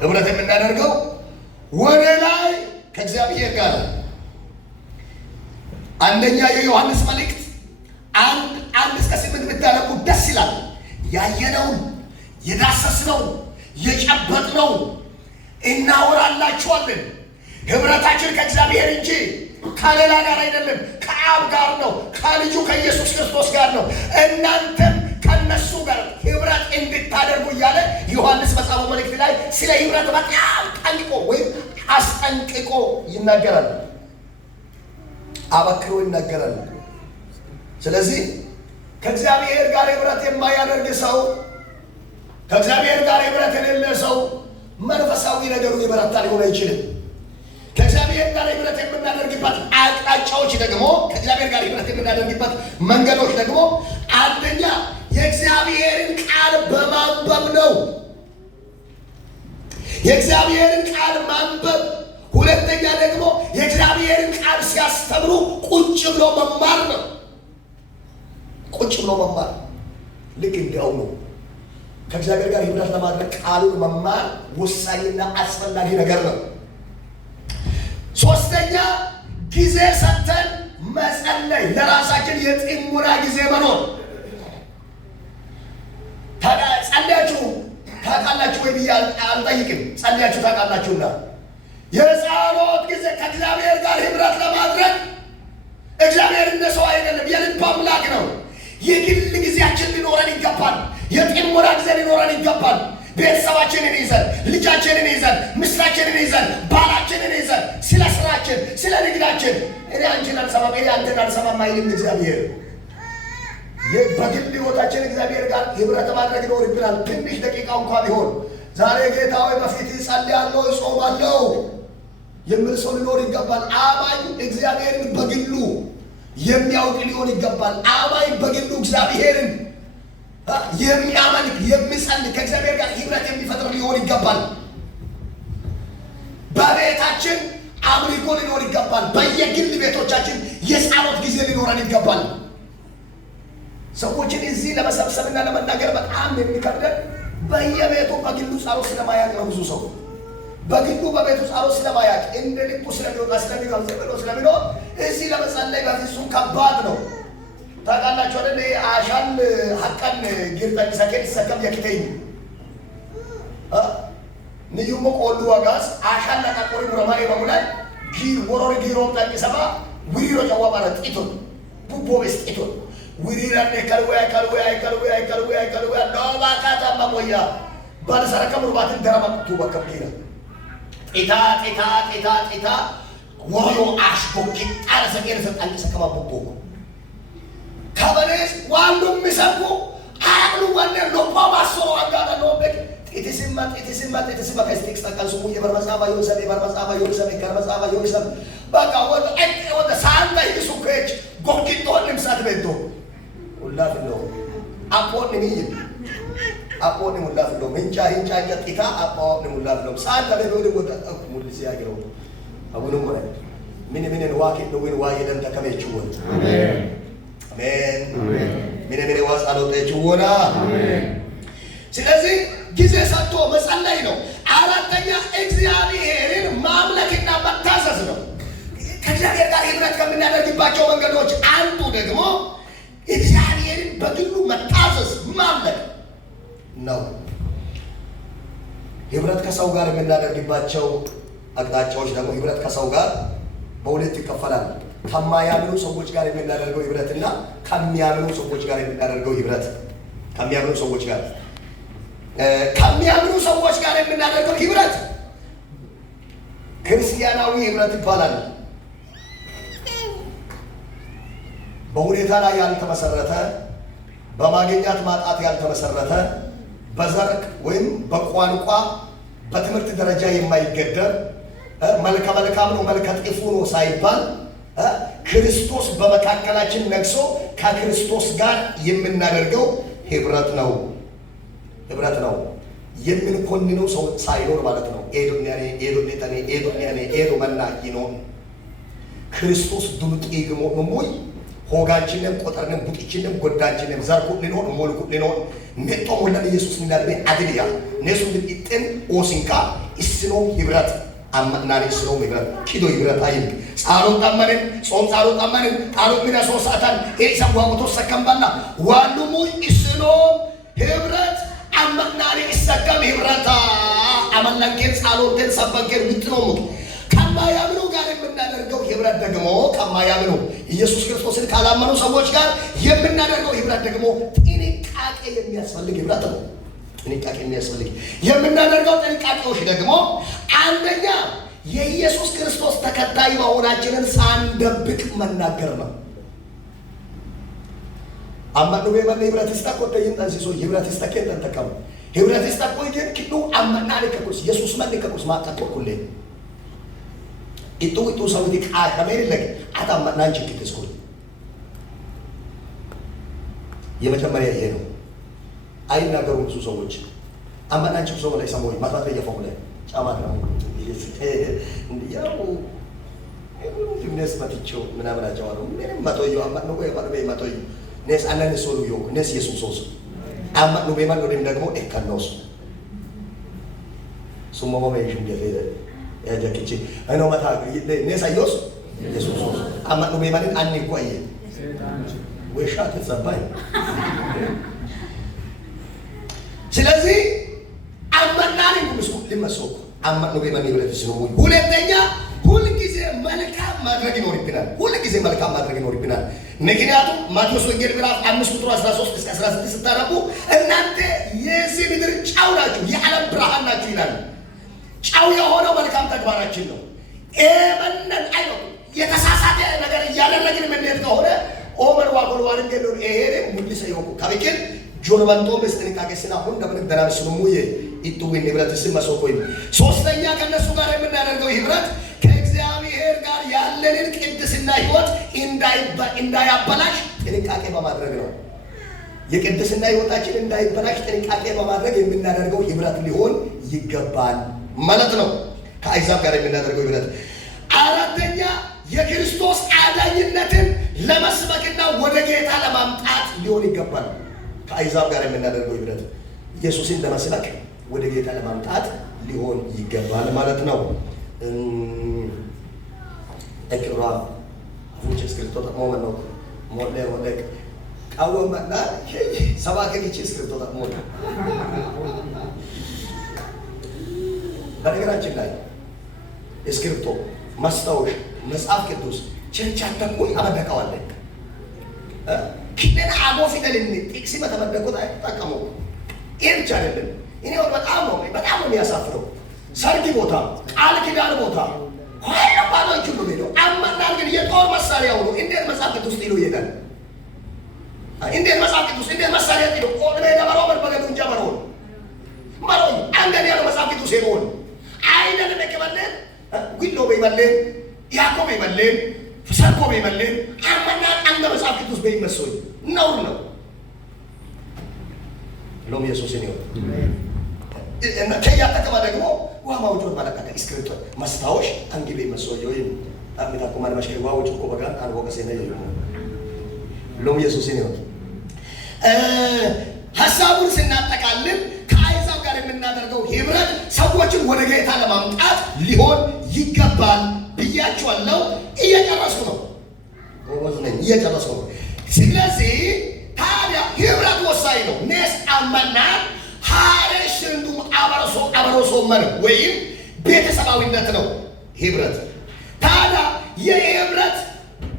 ህብረት የምናደርገው ወደ ላይ ከእግዚአብሔር ጋር ነው። አንደኛ የዮሐንስ መልእክት 1:8 ብታነቡ ደስ ይላል። ያየነውን የዳሰስነውን የጨበጥነውን እናወራላችኋለን። ህብረታችን ከእግዚአብሔር እንጂ ከሌላ ጋር አይደለም፣ ከአብ ጋር ነው፣ ከልጁ ከኢየሱስ ክርስቶስ ጋር ነው። እናንተም ከነሱ ጋር ህብረት እንድታደርጉ እያለ ዮሐንስ በጻፈው መልእክት ላይ ስለ ህብረት በጣም ጠንቅቆ ወይም አስጠንቅቆ ይናገራል፣ አበክሮ ይናገራል። ስለዚህ ከእግዚአብሔር ጋር ህብረት የማያደርግ ሰው፣ ከእግዚአብሔር ጋር ህብረት የሌለ ሰው መንፈሳዊ ነገሩ የበረታ ሊሆን አይችልም። ከእግዚአብሔር ጋር ህብረት የምናደርግበት አቅጣጫዎች ደግሞ ከእግዚአብሔር ጋር ህብረት የምናደርግበት መንገዶች ደግሞ አንደኛ የእግዚአብሔርን ቃል በማንበብ ነው። የእግዚአብሔርን ቃል ማንበብ። ሁለተኛ ደግሞ የእግዚአብሔርን ቃል ሲያስተምሩ ቁጭ ብሎ መማር ነው። ቁጭ ብሎ መማር ልክ እንዲያው ነው። ከእግዚአብሔር ጋር ህብረት ለማድረግ ቃሉን መማር ወሳኝና አስፈላጊ ነገር ነው። ሶስተኛ ጊዜ ሰጥተን መጸለይ፣ ለራሳችን የጥሞና ጊዜ መኖር። ጸልያችሁ ታውቃላችሁ ወይ ብዬ አልጠይቅም። ጸልያችሁ ታውቃላችሁና የጸሎት ጊዜ ከእግዚአብሔር ጋር ህብረት ለማድረግ እግዚአብሔር እንደ ሰው አይደለም፣ የልብ አምላክ ነው። የግል ጊዜያችን ሊኖረን ይገባል። የጥሞና ጊዜ ሊኖረን ይገባል። ቤተሰባችንን ይዘን፣ ልጃችንን ይዘን፣ ምስራችንን ይዘን፣ ባላችንን ይዘን ስለ ስራችን፣ ስለ ንግዳችን እኔ አንቺን አልሰማም እኔ አንተን አልሰማም አይልም እግዚአብሔር። በግል ህይወታችን እግዚአብሔር ጋር ህብረት ማድረግ ይኖርብናል። ትንሽ ደቂቃ እንኳን ቢሆን ዛሬ ጌታ ሆይ በፊት ጸልያለሁ፣ እጾማለሁ የሚል ሰው ሊኖር ይገባል። አማኝ እግዚአብሔርን በግሉ የሚያውቅ ሊሆን ይገባል። አማኝ በግሉ እግዚአብሔርን የሚያመልክ የሚጸልይ ከእግዚአብሔር ጋር ህብረት የሚፈጥር ሊሆን ይገባል። በቤታችን አምልኮ ሊኖር ይገባል። በየግል ቤቶቻችን የጸሎት ጊዜ ሊኖረን ይገባል። ሰዎችን እዚህ ለመሰብሰብና ለመናገር በጣም የሚከብደን በየቤቱ በግሉ ጸሎት ስለማያውቅ ነው። ብዙ ሰው በግሉ በቤቱ ጸሎት ስለማያውቅ እንደ ልቡ ስለሚወጣ ስለሚገባ ስለሚኖር እዚህ ለመጸለይ በፍጹም ከባድ ነው። ታውቃላችሁ አይደል? አሻን ሐቀን ጊርጠን ሰከን ሰከም ያክተኝ ንዩሞ ቆሉ ዋጋስ አሻን ለቃቆሪ ሙራማሪ በሙላይ ጊር ወሮሪ ጊሮ ጠቅሰባ ውሪሮ ጨዋባረ ጥቶ ቡቦ በስጥቶ ውሪራኔ ከልወያ ሎባካታ ማሞያ ባለሰረከ ሙርባትን ደረማቱ በከብዲራ ጤታ ወሮዮ አሽቦኪ ጣለ ሰከን ሰጣን ሰከማ ቡቦ ከበሬስ ዋንዱም ሚሰቁ አቅሉ ወንደ ሎፖ ማሰሮ አጋዳ ሎበክ ኢትሲማ ከስቲክስ ተቀንሱ የበርመጻባ ዮሰብ ከርመጻባ ዮሰብ በቃ ወደ ሳንታ ይሱከች ጎኪቶ ንምሳት በዶ ሁላፍ ነው አፖን ነው ሁላፍ ነው ምንጫ ቂታ አፖን ነው ሁላፍ ነው ሳንታ በዶ ወደ ሙልሲ ያገረው አቡኑ ሞረ ምን ዋቂ ነው ወይ ዋይ ደም ተከመቹ አሜን አሜን ምን ዋጻሎቴችሁ ወና አሜን። ስለዚህ ጊዜ ሰጥቶ መጸለይ ነው። አራተኛ እግዚአብሔርን ማምለክና መታዘዝ ነው። ከእግዚአብሔር ጋር ህብረት ከምናደርግባቸው መንገዶች አንዱ ደግሞ እግዚአብሔርን በግሉ መታዘዝ ማምለክ ነው። ህብረት ከሰው ጋር የምናደርግባቸው አቅጣጫዎች ደግሞ ህብረት ከሰው ጋር በሁለት ይከፈላል። ከማያምኑ ሰዎች ጋር የምናደርገው ህብረትና ከሚያምኑ ሰዎች ጋር የምናደርገው ህብረት። ከሚያምኑ ሰዎች ጋር የምናደርገው ህብረት ክርስቲያናዊ ህብረት ይባላል። በሁኔታ ላይ ያልተመሰረተ፣ በማግኘት ማጣት ያልተመሰረተ፣ በዘር ወይም በቋንቋ በትምህርት ደረጃ የማይገደብ መልከ መልካም ነው መልከ ጥፉ ነው ሳይባል ክርስቶስ በመካከላችን ነግሶ ከክርስቶስ ጋር የምናደርገው ህብረት ነው። የምንኮንነው ሰው ሳይኖር ማለት ነው። ኤዶ መናቂ ነው ክርስቶስ ዱልቂ ግሞ ሞይ ሆጋችንም ቆጠርንም ቡጥችንም ጎዳችንም ዘርኩ ሊኖር ሞልኩ ሊኖር ነጦ ወለደ ኢየሱስ እንዳለ አድልያ ነሱ ልጥን ኦሲንካ እስኖ ህብረት አመናሪ ስኖ ህብረት ኪዶ ህብረት አይም ጻሎት አመንን ጾም ጻሎት አመንን ጣሎት ሚና ሶሳታን ኤሳው ወጥቶ ሰከምባና ዋሉሙ እስኖ ህብረት አመናሪ ሰከም ህብረታ አመናንከን ጻሎትን ሰበከን ውጥኖ ከማያምኑ ጋር የምናደርገው ህብረት ደግሞ ከማያምኑ ኢየሱስ ክርስቶስን ካላመኑ ሰዎች ጋር የምናደርገው ህብረት ደግሞ ጥንቃቄ የሚያስፈልግ ህብረት ነው። ጥንቃቄ የሚያስፈልግ የምናደርገው ጥንቃቄዎች ደግሞ አንደኛ የኢየሱስ ክርስቶስ ተከታይ መሆናችንን ሳንደብቅ መናገር ነው። አማኑ በማን ህብረት ይስተቆተ ይንጠንሲሶ ህብረት ይስተከን ተከም ህብረት ይስተቆይ ግን ክዱ አማና ለከኩስ ኢየሱስ ማን ለከኩስ ማጣቆኩለ ኢቱ ሰውዲ ካከመር ለክ አታማና እንችክትስኩ የመጀመሪያ ይሄ ነው። አይናገሩም ብዙ ሰዎች አማናቸው ሰው ላይ ሰሞይ ማጥራት እየፈቁ ላይ ጫማ ነው እንዲያው ምንስ መጥቼው ምናምን አጫዋለሁ ምንም መቶዩ አማኑ ወይ መቶዩ ነስ አናን ሶሉ ዮ ነስ ኢየሱስ አማኑ በማን ወደም ደግሞ እከነውስ ሱሞሞ በይሽም የፈለ ያጀክቺ አይኖ ማታ ነስ አይዮስ ኢየሱስ አማኑ በማን አንኒ ቆየ ወሻ ተሰባይ ስለዚህ አማናን ሙስኩ ለመስኩ አማኑ በማን ይብረት ሲኖር ሁለተኛ ሁልጊዜ መልካም ማድረግ ይኖርብናል። ሁልጊዜ መልካም ማድረግ ይኖርብናል። ምክንያቱም ማቴዎስ ወንጌል ምዕራፍ 5 ቁጥር 13 እስከ 16 ስታነቡ እናንተ የዚህ ምድር ጨው ናችሁ፣ የዓለም ብርሃን ናችሁ ይላል። ጨው የሆነው መልካም ተግባራችን ነው። ኤመነን አይነው የተሳሳተ ነገር እያደረግን ምንድን ከሆነ ኦመር ዋቆል ዋልን ገዶ ኤሄሬ ሙልሰ ይወቁ ከቢከን ጆርባንቶ በስተንቃቄ ስናሁን እንደምን ደራብስኑ ሙዬ ኢቱዊን ህብረት ሲመሰቆይ ሶስተኛ ከነሱ ጋር የምናደርገው ህብረት ከእግዚአብሔር ጋር ያለንን ቅድስና ህይወት እንዳያበላሽ ጥንቃቄ በማድረግ ነው። የቅድስና ህይወታችን እንዳይበላሽ ጥንቃቄ በማድረግ የምናደርገው ህብረት ሊሆን ይገባል ማለት ነው። ከአይዛብ ጋር የምናደርገው ህብረት አራተኛ የክርስቶስ አዳኝነትን ለመስበክና ወደ ጌታ ለማምጣት ሊሆን ይገባል። ከአይዛብ ጋር የምናደርገው ህብረት ኢየሱስን ለመስበክ ወደ ጌታ ለማምጣት ሊሆን ይገባል ማለት ነው። እቅራ አፉጭ ስክሪፕቶ ተቆመ ነው ሞለ ወለቅ ቃወመና ሰባከች ስክሪፕቶ ተቆመ በነገራችን ላይ ስክሪፕቶ ማስታወሻ መጽሐፍ ቅዱስ ቸርች አተቆይ አበደቀዋለ ኪነና አጎ ፊደልን ጥቅስ መተመደቁት አይጣቀሙ ኤርቻ አይደለም። እኔ በጣም ነው የሚያሳፍረው። ሰርግ ቦታ፣ ቃል ኪዳን ቦታ ሁሉ ባዶች ሁሉ ሄደው አማናል ግን የጦር መሳሪያ ሆኖ እንዴት መጽሐፍ ቅዱስ ይሉ ይሄዳል? እንዴት መጽሐፍ ቅዱስ እንዴት መሳሪያ ይሉ ቆጥሬ ደበሮ በርበገዱ እንጀበሮ ማሮ አንገን ያለው መጽሐፍ ቅዱስ ይሆን አይደለም ከበለን ጉሎ በይበለን ያዕቆብ በይበለን ፍሳኮ በይበለን አማናል አንገ መጽሐፍ ቅዱስ በይመስል ነው ሎም ኢየሱስ ነው እና ከያተከማ ደግሞ ዋማውጆት ማለቃቀ ስክሪፕቶ ማስታወሽ አንግቤ መስሎኝ ወይ አብታ ኮማን ማሽከ ዋውጆ ኮበጋን አንወቀሰ ነው ሎም ኢየሱስ ነው ሐሳቡን ስናጠቃልል ከአይዛብ ጋር የምናደርገው ህብረት ሰዎችን ወደ ጌታ ለማምጣት ሊሆን ይገባል ብያችኋለሁ። እየጨረስኩ ነው እየጨረስኩ ነው። ስለዚህ ታዲያ ህብረት ወሳኝ ነው። ነስ አማና ሀረሽ እንዱ አበረሶ መር ወይም ቤተሰባዊነት ነው ህብረት። ታዲያ የህብረት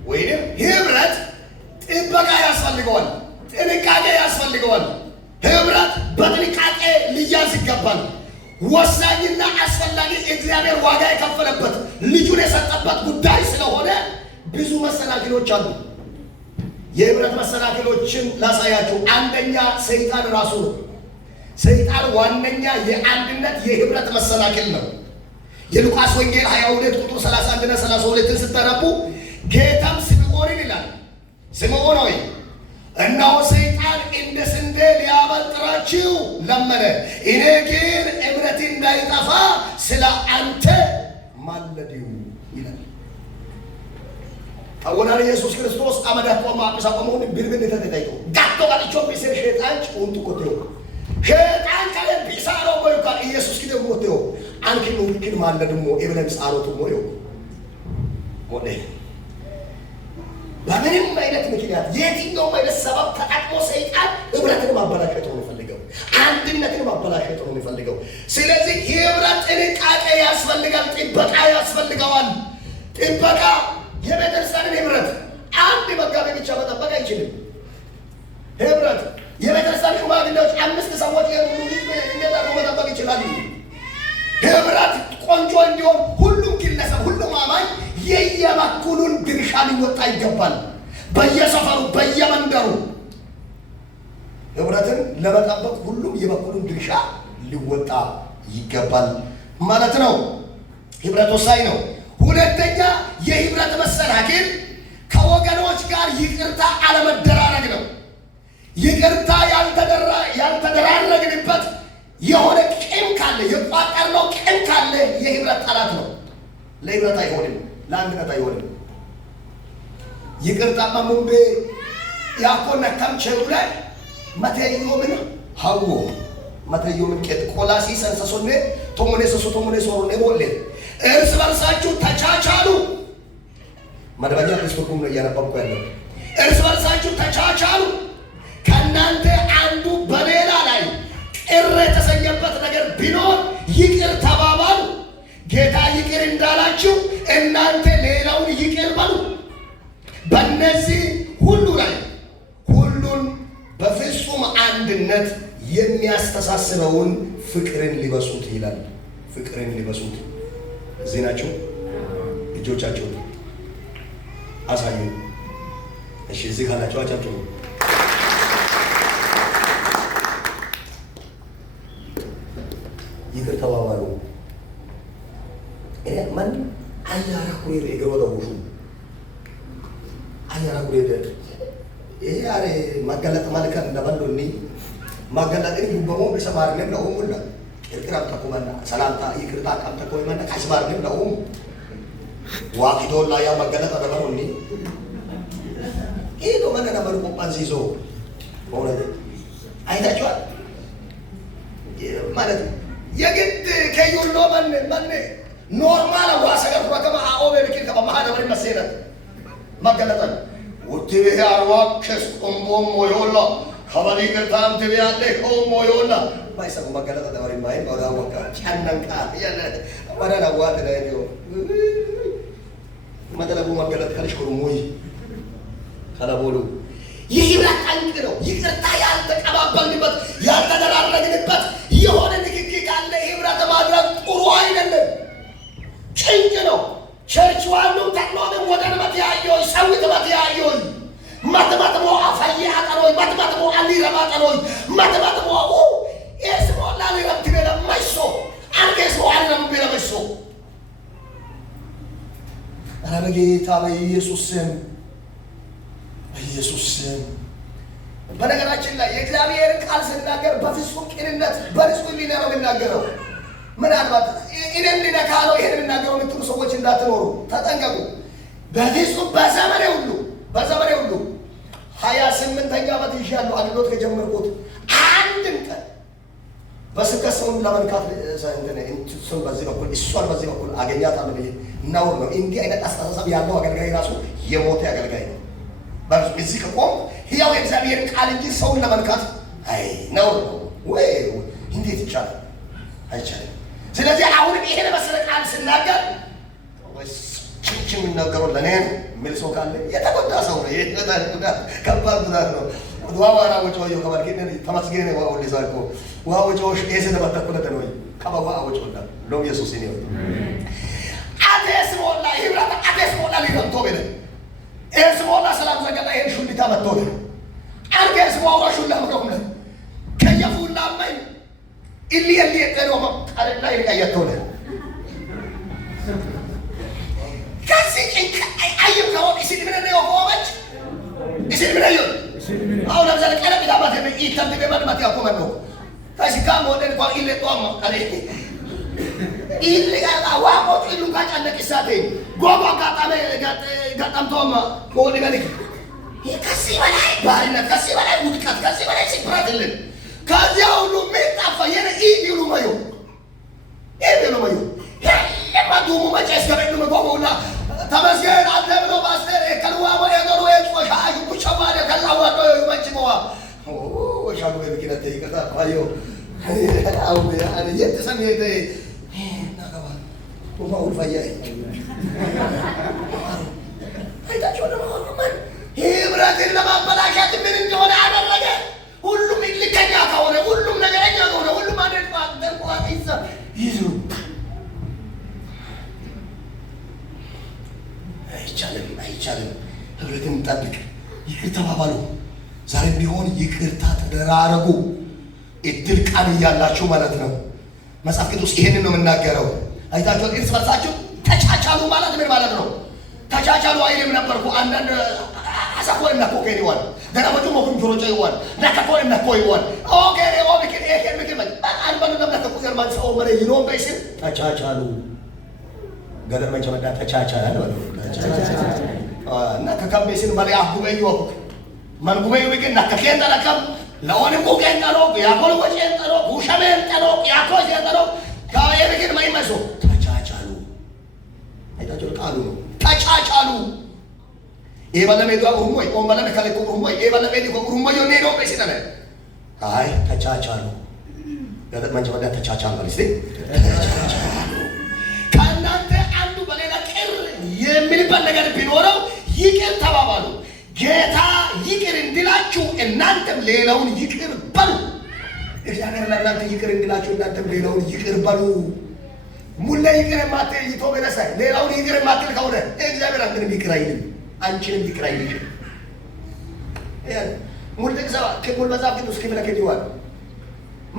ወይም ህብረት ጥበቃ ያስፈልገዋል፣ ጥንቃቄ ያስፈልገዋል። ህብረት በጥንቃቄ ሊያዝ ይገባል። ወሳኝና አስፈላጊ እግዚአብሔር ዋጋ የከፈለበት ልጁን የሰጠበት ጉዳይ ስለሆነ ብዙ መሰናክሎች አሉ። የህብረት መሰናክሎችን ላሳያችሁ። አንደኛ ሰይጣን ራሱ ነው። ሰይጣን ዋነኛ የአንድነት የህብረት መሰናክል ነው። የሉቃስ ወንጌል 22 ቁጥር 31 እና 32 ስታነቡ ጌታም ስምዖንን ይላል፣ ስምዖን ሆይ እነሆ ሰይጣን እንደ ስንዴ ሊያበጥራችሁ ለመነ፣ እኔ ግን እምነት እንዳይጠፋ ስለ አንተ ማለድሁ ይላል። አወናል ኢየሱስ ክርስቶስ አመዳቆማ አብሳቆሙን ብልብል ተተጠይቶ ጋቶ ጋልቾ ቢሰር ሸይጣን ኡንቱ ኮቴው ሸይጣን ካለ ቢሳሮ ወይካ ኢየሱስ ኪደ ኮቴው አንኪኑ ቢክን ማለድሞ ኤብለም ጻሮቱ ሞዮ ሞዴ በምንም አይነት ምክንያት የትኛውም አይነት ሰበብ ተጠቅሞ ሰይጣን ህብረትን ማበላሸት ነው የሚፈልገው፣ አንድነትን ማበላሸት ነው የሚፈልገው። ስለዚህ ህብረት ጥንቃቄ ያስፈልጋል፣ ጥበቃ ያስፈልገዋል። ጥበቃ የቤተክርስቲያንን ህብረት ብቻ መጠበቅ አይችልም። ህብረት የቤተክርስቲያን ሽማግሌዎች 5 ሰዎች የሁሉ እንዴት አድርገው መጠበቅ ይችላሉ? ህብረት ቆንጆ እንዲሆን ሁሉም ግለሰብ፣ ሁሉም አማኝ የየበኩሉን ድርሻ ሊወጣ ይገባል። በየሰፈሩ በየመንደሩ ህብረትን ለመጠበቅ ሁሉም የበኩሉን ድርሻ ሊወጣ ይገባል ማለት ነው። ህብረት ወሳኝ ነው። ሁለተኛ የህብረት መሰናክል ከወገኖች ጋር ይቅርታ አለመደራረግ ነው። ይቅርታ ያልተደራረግንበት የሆነ ቂም ካለ፣ የቋጠርነው ቂም ካለ የህብረት ጠላት ነው። ለህብረት አይሆንም፣ ለአንድነት አይሆንም። ይቅርታ ማሙንቤ ያኮና ከምቸሩ ላይ መተዮ ምን ሀዎ መተዮ ምን ቄጥ ቆላሲ ሰንሰሶኔ ቶሞኔ ሰሶ ቶሞኔ ሶሮኔ ቦሌ እርስ በርሳችሁ ተቻቻሉ። መደበኛ ክርስቶስም ነው እያነበብኩ ያለው። እርስ በርሳችሁ ተቻቻሉ። ከእናንተ አንዱ በሌላ ላይ ቅር የተሰኘበት ነገር ቢኖር ይቅር ተባባሉ። ጌታ ይቅር እንዳላችሁ እናንተ ሌላውን ይቅር በሉ። በእነዚህ ሁሉ ላይ ሁሉን በፍጹም አንድነት የሚያስተሳስረውን ፍቅርን ሊበሱት ይላል። ፍቅርን ሊበሱት። እዚህ ናቸው። እጆቻቸውን አሳዩ። እሺ፣ እዚህ ካላችሁ አጫጭሩ ይቅር ተባባሉ። ማን አያራ ኩሬ የገወደውሹ አያራ ኩሬ ይሄ አሬ ማገለጥ ማለከን እንደባሉኒ ማገለጥን ይበሞ በሰማርለም ነው ሙላ እርቅራብ ተቆመና ሰላምታ ይቅርታ ቃል ተቆመና ካስማርለም ነው ዋቂዶላ ያ ማገለጥ አደረውኒ ይሄ ነው ማንና ማሩ ቆጳንሲዞ ወለደ አይታችኋል ማለት የግድ ከዩሎ ማን ኖርማል ዋሰገር ወከማ አኦበ በኪል ከማሃደር መሰረት ማገለጣል ወጥቤ አርዋክስ ቆምቦም ሞዮላ ከበሊ ቅርታም ትቢያለ ቆሞዮላ ማይሰሙ ማገለጣ ደባሪ ማይ ወዳ ወካ ቻናንቃ ያለ ወዳና ዋት ላይ ነው መደለቡ ማገለጥ ካልሽ ኮሩሞይ ካላቦሉ የህብረት አንቅ ነው። ይቅርታ ያልተቀባበልንበት ያልተደራረግንበት የሆነ ንግግር ካለ ህብረት ማድረግ ጥሩ አይደለም፣ ጭንቅ ነው። ቸርች ዋኑ ተክሎንም ወደን መትያዮይ ሰዊት መትያዮይ ማተማተሞ አፋየ አጠሮይ ማተማተሞ አሊ ረማጠሮይ ማተማተሞ ኤስሞ ላሊ ረምትበለ ማይሶ አንገስ ዋንም ቢረመሶ አረጋጌታ በኢየሱስ ስም ኢየሱስ በነገራችን ላይ የእግዚአብሔርን ቃል ስናገር በፍጹም ቅንነት በንጹህ ሕሊና ነው የምናገረው። ምናልባት እኔም ሊነካ ነው ይሄን የምናገረው የምትሉ ሰዎች እንዳትኖሩ ተጠንቀቁ። በፍጹም በዘመኔ ሁሉ 28ኛ ዓመት ይሻለው አገልግሎት ከጀመርኩት አንድም ቀን በስብከት ሰውን ለመንካት ሰው በዚህ በኩል እሷን በዚህ በኩል አገኛታለሁ ብዬ ነውር ነው። እንዲህ አይነት አስተሳሰብ ያለው አገልጋይ ራሱ የሞተ አገልጋይ ነው። በዚህ ከቆም ሕያው የእግዚአብሔር ቃል እንጂ ሰውን ለመንካት አይ ነውር ነው ወይ እንዴት ይቻላል? አይቻልም። ስለዚህ አሁንም ይሄን መሰለ ቃል ስናገር ወይስ ችንች የሚናገረው ለኔ ነው የሚል ሰው ካለ የተጎዳ ሰው ነው። የተጎዳ ጉዳት ከባድ ጉዳት ነው። ዋዋራ ወጮ ነው ከማርኬት ተመስገነ ዋው ለዛልኮ ዋው ወጮሽ ኤሰ ተመተኩለ ነው ከባዋ ወጮ ነው ሎም ኢየሱስ ነው አቴስ ሞላ ይብራታ አቴስ ሞላ ሊረምቶ በለ ኤስ ሞላ ሰላም ዘገዳ ይሄን ሹልታ መጥቶለ አርገስ ዋው ሹላ ምሮም ነው ከየፉላ ማይ ኢሊ የተነው አረላ ይቀየተውለ ከዚህ አይም ነው እዚህ ምን ነው ቆመች እዚህ ምን ነው አሁን አብዛለ ቀለም ይታባት ይታም በማድማት ያቆመ ነው ታሲካ ሞዴል ቋ ኢለ ጧማ አለ ኢለ ጋር ዋቆ ኢሉ ጋጫለ ቅሳቴ ጎባ ጋጣመ ጋጣምቶማ ሞዴ መልክ ከሲ በላይ ባሪና ከሲ በላይ ውድቀት ከሲ በላይ ሲፕራትልን ከዚያ ሁሉ ምጣፋ የነ ኢዲሉ ማዩ ለማዱሙ መጨስ ከበሉ መቆሙና ተመስገን አለ ብሎ ማስተር ከልዋ ወየገሩ የቆሻ ይቁቻባለ ከላዋዶ ይመጭመዋ ወሻሉ በሚከተ ይቀጣ ባዮ አው ያኔ የተሰሚየተ ናገባ ወማው ፈያይ አይታችሁ ነው ማን ህብረት አይቻልም። ህብረትን እንጠብቅ። ይቅር ተባባሉ። ዛሬም ቢሆን ይቅርታ ተደራረጉ። እድል ቃል እያላችሁ ማለት ነው። መጽሐፍ ቅዱስ ይሄንን ነው የምናገረው። አይታችኋል። እርስ በርሳችሁ ተቻቻሉ ማለት ምን ማለት ነው? ተቻቻሉ አይልም ነበርኩ። አንዳንድ አሳኮን እና ኮኬን ይዋል ደረመቱ ሞኩን ጆሮጫ ይዋል ነከኮን እና ኮ ይዋል ኦኬ ኦኬ ኤኬ ምክም አንበሉ ለምነከኩ ዘርማን ሰው መረ ይኖም በይስን ተቻቻሉ ገደር መጨመዳ ተቻቻለ ነው እና ከካምቤስን ባለ አጉበዩ መንጉበዩ ግን ነከከን ተለከም ለኦንም ኮኬን ተሎ ያቆል ወጪን ተሎ ጉሸመን ተሎ ያቆዝ ተሎ ካየብግን ማይመሶ ተቻቻሉ። አይታችሁ ቃሉ ነው ተቻቻሉ። ኤባለሜ ዶ ኡሞይ ኦምባለሜ ካለኮ ኡሞይ ኤባለሜ ዲ ኡሞይ ዮኔ ነው በሲናለ አይ ተቻቻሉ። ገደር መጨመዳ ተቻቻሉ ማለት ተቻቻሉ። ከእናንተ አንዱ በሌላ ቅር የሚልበት ነገር ቢኖረው ይቅር ተባባሉ። ጌታ ይቅር እንዲላችሁ እናንተም ሌላውን ይቅር በሉ። እግዚአብሔር ለእናንተ ይቅር እንዲላችሁ እናንተም ሌላውን ይቅር በሉ። ሙላ ይቅር የማትል ይቶ በነሳይ ሌላውን ይቅር የማትል ከሆነ እግዚአብሔር አንተንም ይቅር አይልም፣ አንቺንም ይቅር አይልም። ሙላ ተሰባ ከሙላ መጽሐፍ ቅዱስ ከመለከት ይዋል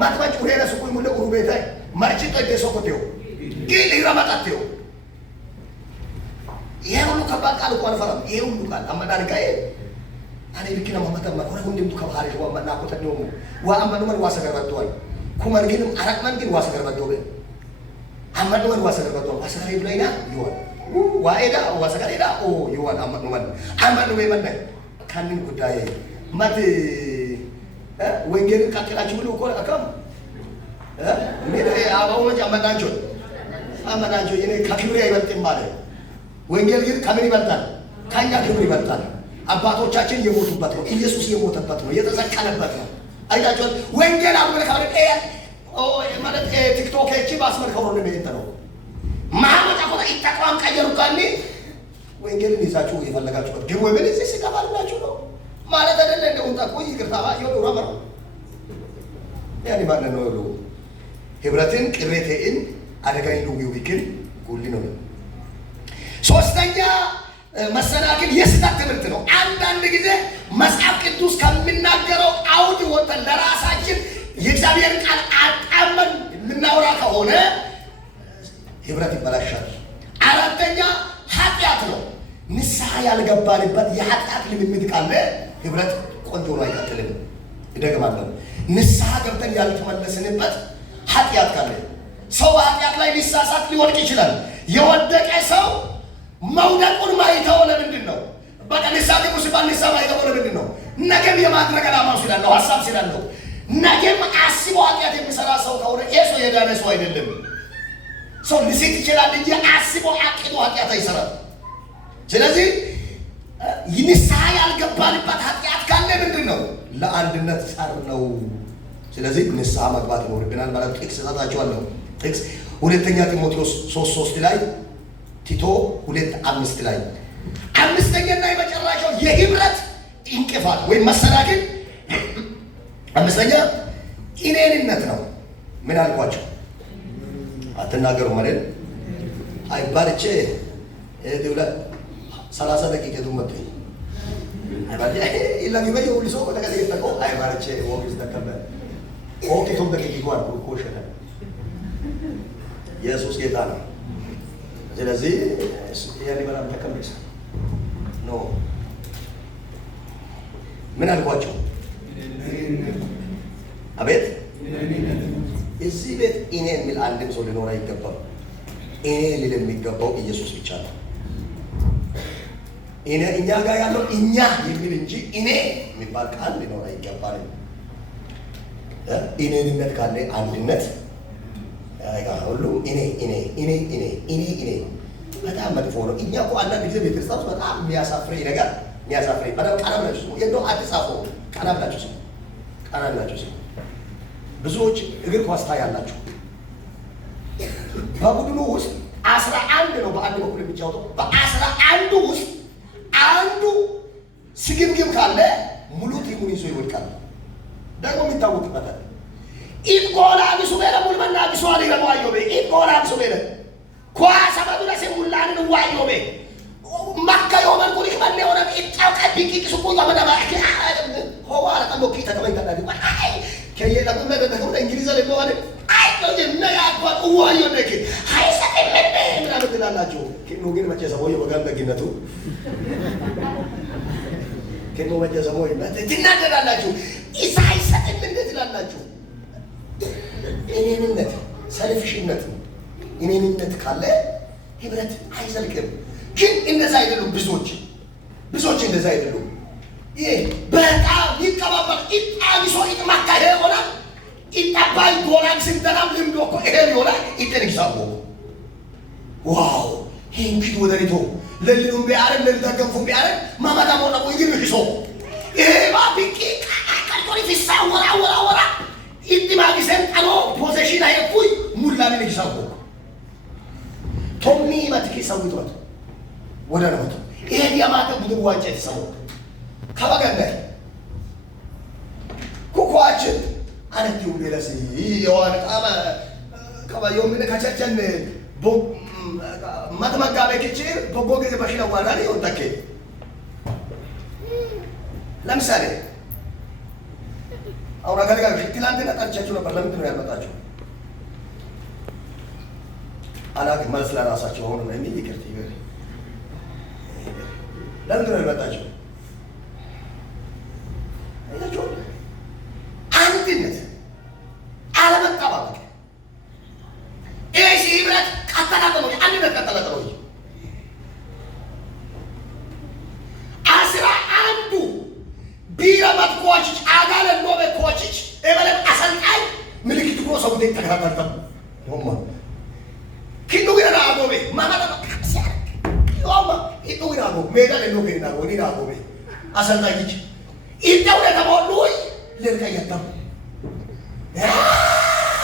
ማጥማጭ ወሬራ ሱቁ ሙላ ኡሩቤታይ ማርቺ ተደሶ ኮቴው ግን ይራማጣቴው ይሄ ሁሉ ከባድ ቃል እኮ አልፈራም። ይሄ ሁሉ ቃል አመዳን ጋር አኔ ቢኪና ማማተማ ወረ ሁንደም ከባህሪ ወማና ኮተደው ወአመኑ ማን ዋሰገርበቷል ኩመን ግን አራቅማን ግን ዋሰገርበቷል አመኑ ማን ዋሰገርበቷል ዋሰገር ይብላይና ይዋል ዋኤዳ ዋሰገርኤዳ ኦ ይዋል አመኑ በመነ ካንን ጉዳይ ማት ወንጌልን ካከላችሁ ብሎ እኮ አካም ምን አባው ወጭ አመናጆ የኔ ከክብሬ አይበልጥም ማለት ወንጌል ግን ከምን ይበልጣል? ከኛ ክብር ይበልጣል። አባቶቻችን የሞቱበት ነው። ኢየሱስ የሞተበት ነው። የተሰቀለበት ነው። አይታችኋል። ወንጌል አብረካው ማለት ቲክቶክ እቺ ባስመርከው ነው የሚሄደው ማህመድ አቆጣ ይጣቋም ቀየሩ ካኒ ወንጌልን ይዛችሁ የፈለጋችሁበት ግን ወንጌል እዚህ ሲቀባላችሁ ነው ማለት አይደለ? እንደው ታቆ ይቅርታ ባየው ራመራ ያኔ ማለት ነው። ህብረትን ቅሬቴን አደጋኝ ነው ይውክል ሁሉ ነው። ሶስተኛ መሰናክል የስህተት ትምህርት ነው። አንዳንድ ጊዜ መጽሐፍ ቅዱስ ከሚናገረው አውድ ወጥተን ለራሳችን የእግዚአብሔር ቃል አጣመን የምናወራ ከሆነ ህብረት ይበላሻል። አራተኛ ኃጢአት ነው። ንስሐ ያልገባንበት የኃጢአት ልምምድ ካለ ህብረት ቆንጆ ነው፣ አይቀጥልም። ይደግማለሁ። ንስሐ ገብተን ያልተመለስንበት ኃጢአት ካለ ሰው በኃጢአት ላይ ሊሳሳት ሊወድቅ ይችላል። የወደቀ ሰው መውደቁን ማይተው ለምንድን ነው? በቃ ንስሐ ግቡ ሲባል ንስሐ ማይተው ለምንድን ነው? ነገም የማድረግ ዓላማ ስላለው ሀሳብ ስላለው ነገም አስቦ ኃጢአት የሚሰራ ሰው ከሆነ ኤሶ የዳነ ሰው አይደለም። ሰው ሊስት ይችላል እንጂ አስቦ አቅዶ ኃጢአት አይሰራም። ስለዚህ ንስሐ ያልገባንበት ኃጢአት ካለ ምንድን ነው? ለአንድነት ጸር ነው። ስለዚህ ንስሐ መግባት ይኖርብናል ማለት ጥቅስ ሰጣችኋለሁ። ጥቅስ ሁለተኛ ጢሞቴዎስ 3:3 ላይ ቲቶ 2:5 ላይ አምስተኛና የመጨረሻው የህብረት እንቅፋት ወይም መሰናክል አምስተኛ ኢኔንነት ነው። ምን አልኳቸው? አትናገሩ ማለት አይባልቼ እዲውላ 30 ደቂቃ ዱመት አይባል ኢላ ቢበይ ሁሉ ሰው ተከለከለ አይባልቼ ወግዝ ተከበረ ኦኬ ቶም ደቂቃ ይጓል ኮሸተ ኢየሱስ ጌታ ነው። ስለዚህ ያኔ በራም ተከምረስ ነው። ምን አልኳቸው? አቤት እዚህ ቤት እኔ የሚል አንድም ሰው ሊኖር አይገባም። እኔ ሊል የሚገባው ኢየሱስ ብቻ ነው። እኛ ጋር ያለው እኛ የሚል እንጂ እኔ የሚባል ቃል ሊኖር አይገባም። እኔነት ካለ አንድነት ሁሉ እኔ በጣም መጥፎ ነው። እኛ እኮ አንዳንድ ጊዜ ቤተክርስቲያን በጣም የሚያሳፍረኝ ነገር በጣም ቀናብላችሁ እንደው አትጻፉ። ቀናብላችሁ ብዙዎች እግር ኳስ ታያላችሁ። በቡድኑ ውስጥ 11 ነው በአንድ በኩል የሚጫወተው። በ11 ውስጥ አንዱ ስግብግብ ካለ ሙሉ ቲሙን ይዞ ይወድቃል። ደግሞ የሚታወቅበታል። ኢትጎላ ቢሱ በለ ሙሉ መናቢሱ አለ ይረማው አዮቤ ኢትጎላ ቢሱ በለ ኳስ አባዱ ለሰ ሙላንን ዋዮቤ makka yoman kuri kmanne ona ittaw kadiki kisuku yamana ba ho wala kan dokki ta kaman kadadi ai keye da bunna da kuma ingiliza le bawane ai to je na ya kwa uwa yo deke hai sa temende na bidala lajo kinu gin mace sabo yo baganda ginatu kinu mace sabo yo na dinna da lajo isa hai sa temende dilalajo እኔንነት ሰልፍሽነት እኔንነት ካለ ህብረት አይዘልቅም። ግን እንደዛ አይደሉም ብዙዎች እንደዛ አይደሉም። ይሄ በጣም ይቀባበል ኢጣቢሶ ኢጥማካሄ ሆና ኢጣባይ ጎራን ሲንተናም ልምዶኮ ይሄ ሆና ኢጥንክሳቦ ዋው ሄንኪ ወደሪቶ ለልሉም ቢያረም ለልተገፉም ቢያረም ማማታ ሞና ቆይ ይርክሶ ይሄ ባቢቂ ካካልቶሪ ፊሳ ወራ ኢጥማጊ ሰንጣኖ ፖዚሽን አይኩይ ሙላምን ይሳቦ ቶሚ ማትኪ ሰውይቷት ወደ ነው ይሄ ያማተ ቡድን ዋንጫ ተሰው ካባገነ ኩኳችን አንቲው ለለሲ ይዋን ቃማ ካባዮ ምን ካቻቸን ማተማጋበ ከቺ በጎገ በሽና ዋራሪ ወጣከ ለምሳሌ አውራ ጋር ትላንትና ጠርቻችሁ ነበር። ለምንድን ነው ያልመጣችሁ? አላውቅም። መልስ ለራሳቸው ሆኖ ነው የሚል ይቅርታ ይበል። ለምንድን ነው ያልመጣችሁ? አይታችሁ አንድነት አለመጣባበቅ እሺ ህብረት ካተናቀሙ አንድነት ካተናቀሙ አስራ አንዱ ቢራማት ኮች አጋለ ኖበ ኮች ኤበለ አሰልጣኝ ምልክት ብሎ ሰው ደግ ተከታተልተው ሆማ ኪንዱ ይራ አጎቤ ማማታ ካክሲያር ሆማ ኢቱ ይራ አጎ ሜዳ ለኖ ከና ወዲ ይራ አጎቤ አሰልጣኝ ይች ኢታው ለተሞሉይ ለልቀየተም